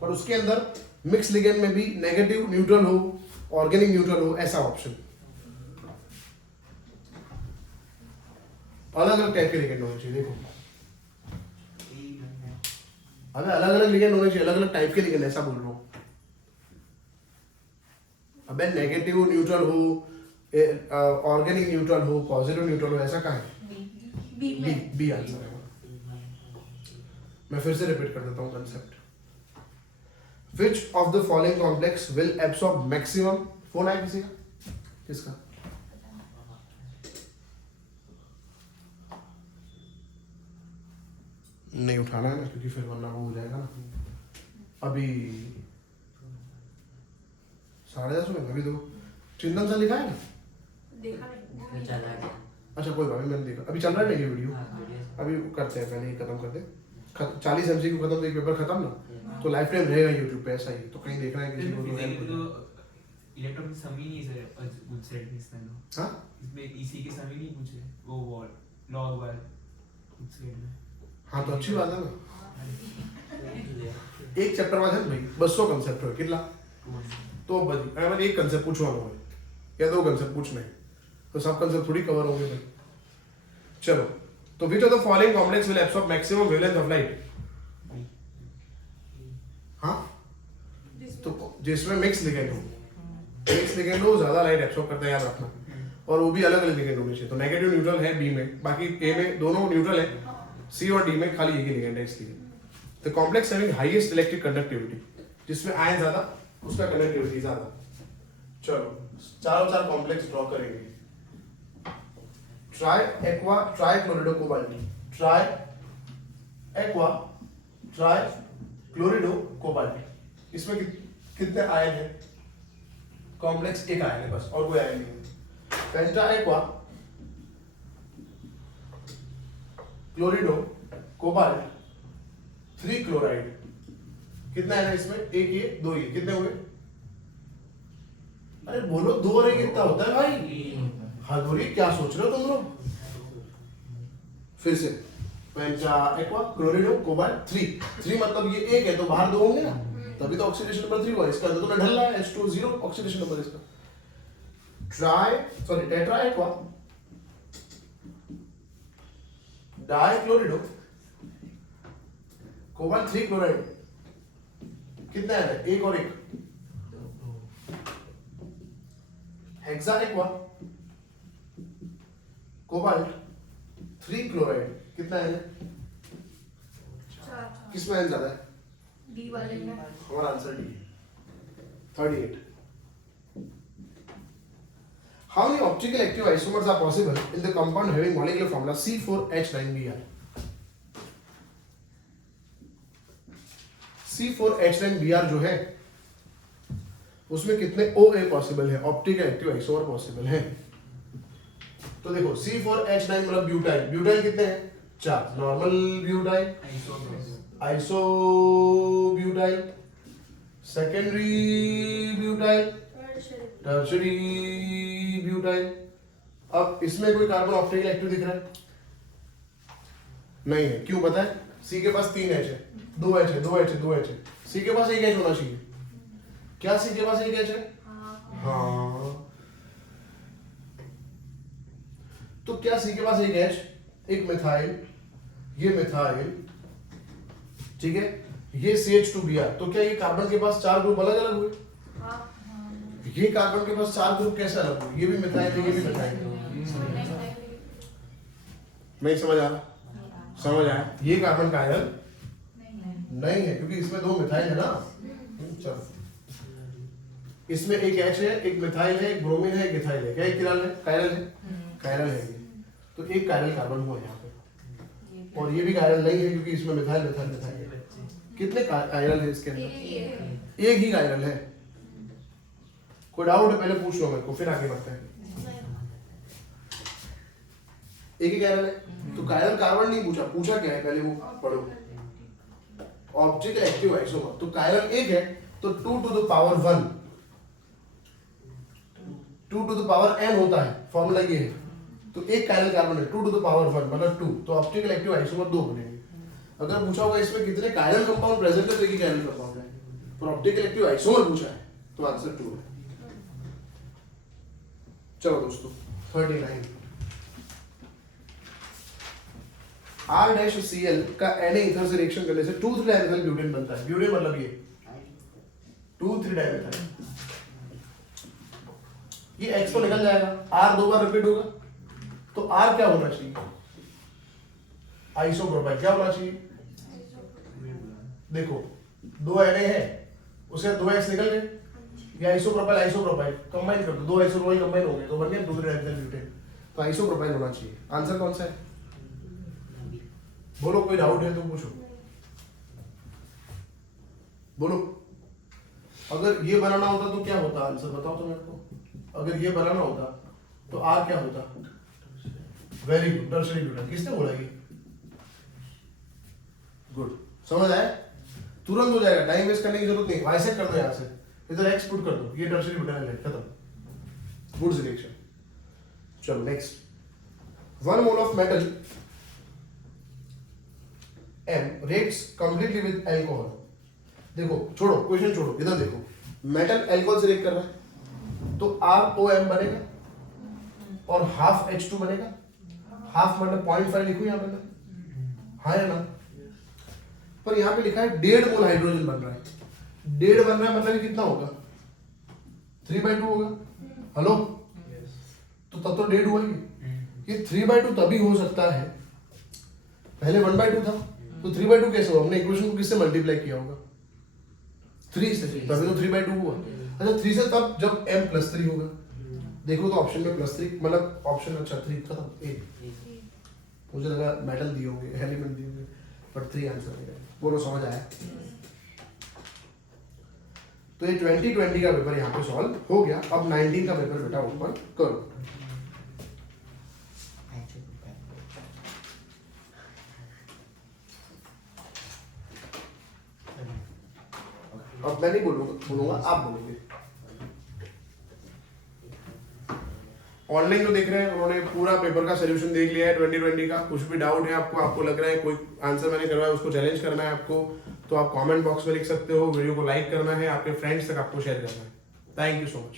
पर उसके अंदर मिक्स लिगेंड में भी नेगेटिव न्यूट्रल हो, ऑर्गेनिक न्यूट्रल हो, ऐसा ऑप्शन. अलग अलग टाइप के लिगेंड होने चाहिए. देखो अबे अलग अलग लिगेंड होने चाहिए, अलग अलग टाइप के लिगेंड, ऐसा बोल रहा हूँ. अबे नेगेटिव न्यूट्रल हो, ऑर्गेनिक न्यूट्रल हो, पॉजिटिव न्यूट्रल हो, ऐसा कहाँ है? बी आंसर है. मैं फिर से रिपीट कर देता हूँ concept. Which of the following complex will absorb maximum. Phone आया किसी का? किसका? नहीं उठाना है ना, क्योंकि फिर वरना वो हो जाएगा ना. अभी 10:30 में अभी दो चिंतन सा लिखा है ना. देखा नहीं. अच्छा कोई बात नहीं, मैंने देखा. अभी चल रहा है ना ये वीडियो. अभी करते हैं, पहले ये खत्म कर दे. 40 MCQ खत्म, एक पेपर खत्म ना, तो लाइफ टाइम रहेगा यूट्यूब पे ऐसा ही. तो कहीं देखना है किसी को तो इलेक्ट्रॉन की समी नहीं सर पूछ रहे इसमें. हाँ इसमें इसी के समी नहीं पूछ रहे, वो वॉल लॉग वाल पूछ रहे हैं. हाँ तो अच्छी बात है ना. एक चैप्टर में है भाई 200 कंसेप्ट हो कितना, तो मैं एक कंसेप्ट पूछवाना है या 2 कंसेप्ट पूछने हैं, तो सब कंसेप्ट थोड़ी कवर होंगे भाई. चलो, तो which of the following complex will absorb maximum wavelength of light. हाँ तो जिसमें मिक्स लिगेंड हो, ज्यादा लाइट एब्सॉर्ब करता है, याद रखना. और वो भी अलग अलग लिगेंड होने चाहिए. तो नेगेटिव न्यूट्रल है बी में, बाकी ए में दोनों न्यूट्रल है. सी और डी में खाली एक ही लिगेंड है. इसलिए the complex having highest electric conductivity, जिसमें आयन ज्यादा उसका कंडक्टिविटी ज्यादा. चलो चारों चार कॉम्प्लेक्स ड्रॉ करेंगे. Tri aqua tri chlorido cobalt, tri aqua tri chlorido cobalt. इसमें कितने आयन है? कॉम्प्लेक्स एक आयन है बस, और कोई आयन नहीं है. पेंटा एक्वा क्लोरिडो कोबाल्ट 3 क्लोराइड. कितना है ना इसमें? एक ये, 2 ये, कितने हुए? अरे बोलो 2 और 1 कितना होता है भाई? हलगोरी क्या सोच रहे हो तुम लोग? फिर से पेंटा एक्वा क्लोरिडो कोबाल्ट 3 मतलब ये 1 है तो बाहर 2 होंगे ना, तभी तो ऑक्सीडेशन नंबर 3 हुआ. इसका तो ढल रहा है H2 0 ऑक्सीडेशन नंबर इसका. Tetra aqua डाइक्लोरिडो cobalt 3 chloride. कितना है? 1 और 1. हेक्सा एक्वा, कोबाल्ट, 3 क्लोराइड, कितना है? किसमें N ज्यादा है? डी वाले में हमारा आंसर डी है, 38. How many optical active isomers are possible in the compound having molecular formula C4H9Br? C4H9Br जो है उसमें कितने OA पॉसिबल है, ऑप्टिकल एक्टिव आइसोमर पॉसिबल है? तो देखो C4H9 मतलब ब्यूटाइल, ब्यूटाइल कितने हैं? 4. Normal butyl, iso butyl, secondary butyl, tertiary butyl. अब इसमें कोई कार्बन ऑप्टिकल एक्टिव दिख रहा है? नहीं है. क्यों पता है? सी के पास 3 H है, 2 H है, 2 H है, 2 H है. सी के पास 1 H होना चाहिए. क्या सी के पास 1 H है? हाँ. तो क्या सी के पास 1 H, एक मिथाइल, ये मिथाइल, ठीक है, ये CH2Br. तो क्या ये कार्बन के पास 4 ग्रुप अलग अलग हुए? ये कार्बन के पास 4 ग्रुप कैसे अलग हुए? ये भी मिथाइल है, ये भी मिथाइल है. नहीं समझ आ रहा? समझ आया? ये कार्बन का आयन नहीं है क्योंकि इसमें 2 मिथाइल है ना. चलो, इसमें एक H है, एक मिथाइल है, एक ब्रोमीन है, एक इथाइल है. क्या एक किराल है? कायरल है, कायरल है ये. तो एक कायरल कार्बन हुआ यहाँ पे, और ये भी कायरल नहीं है क्योंकि इसमें मिथाइल मिथाइल मिथाइल है. कितने कायरल है इसके अंदर? एक ही कायरल है. कोई डाउट है? पहले पूछ लो मेरे को, फिर आगे बढ़ते हैं. एक ही कायरल है. तो कायरल कार्बन नहीं पूछा, पूछा क्या है पहले वो पढ़ो. Optical active isomer. तो कायरल एक है तो 2 to the power 1, 2 to the power n होता है. फॉर्मूला ये है. तो एक कायरल कार्बन है, 2 to the power 1 मतलब 2. तो ऑप्टिकल एक्टिव आइसोमर 2 बनेंगे. अगर पूछा होगा इसमें कितने कायरल कंपाउंड प्रेजेंट है तो एक ही कायरल कंपाउंड है. पर ऑप्टिकल एक्टिव आइसोमर पूछा है तो आंसर 2 है. चलो दोस्तों, 39. R-Cl का Na ईथर से रिएक्शन करने से 2,3-डाइमेथाइल ब्यूटेन बनता है. ब्यूटेन मतलब ये 2,3-डाइमेथाइल. ये X तो निकल जाएगा, R 2 बार रिपीट होगा तो R क्या होना चाहिए? आइसोप्रोपाइल. क्या होना चाहिए? देखो 2 Na है, उसके 2 X निकल गए, ये आइसोप्रोपाइल आइसोप्रोपाइल कंबाइन कर दो, 2 आइसोप्रोपाइल कंबाइन हो गए तो बन गया 2,3-डाइमेथाइल ब्यूटेन. तो आइसोप्रोपाइल होना चाहिए. आंसर कौन सा है? बोलो, कोई डाउट है तो पूछो. बोलो. अगर ये बनाना होता तो क्या होता? आंसर बताओ तो मेरे को. अगर ये बनाना होता तो आर क्या होता? Very good, tertiary butane. किसने बोला ये? गुड. समझ आया? तुरंत हो जाएगा, टाइम वेस्ट करने की जरूरत नहीं. बाइसेक्ट कर दो यहाँ से, इधर एक्स पुट कर दो, ये टर्शरी ब्यूटेन है, खत्म. Good selection. चलो next. 1 mole of metal M reacts completely with alcohol. देखो, छोड़ो क्वेश्चन, छोड़ो, इधर देखो. मेटल अल्कोहल से रिएक्ट कर रहा है तो ROM बनेगा और हाफ H2 बनेगा. हाफ मतलब 0.5 लिखो यहाँ पे. हाँ या ना? पर यहाँ पे लिखा है 1.5 मोल हाइड्रोजन बन रहा है. 1.5 बन रहा है मतलब कितना होगा? 3/2 होगा. हेलो, तो तब तो 1.5 हुआ ही. ये 3/2 तभी हो सकता है, पहले 1/2 था तो 3/2 कैसे हुआ? हमने इक्वेशन को किससे मल्टीप्लाई किया होगा? 3 से, तभी तो 3/2 हुआ. अच्छा 3 से तब जब M+3 होगा. देखो तो ऑप्शन में +3 मतलब ऑप्शन, अच्छा 3 खत्म. ए मुझे लगा मेटल दिए होंगे, एलिमेंट दिए होंगे, बट 3 आंसर है. बोलो समझ आया? तो ये 2020 का पेपर यहाँ पे सॉल्व हो गया. अब 19 का पेपर बेटा ओपन करो. अब मैं नहीं बोलूंगा, आप बोलोगे. ऑनलाइन जो देख रहे हैं उन्होंने पूरा पेपर का सोल्यूशन देख लिया है 2020 का. कुछ भी डाउट है आपको लग रहा है कोई आंसर मैंने करवाया उसको चैलेंज करना है आपको, तो आप कमेंट बॉक्स में लिख सकते हो. वीडियो को लाइक करना है, आपके फ्रेंड्स तक आपको शेयर करना है. Thank you so much.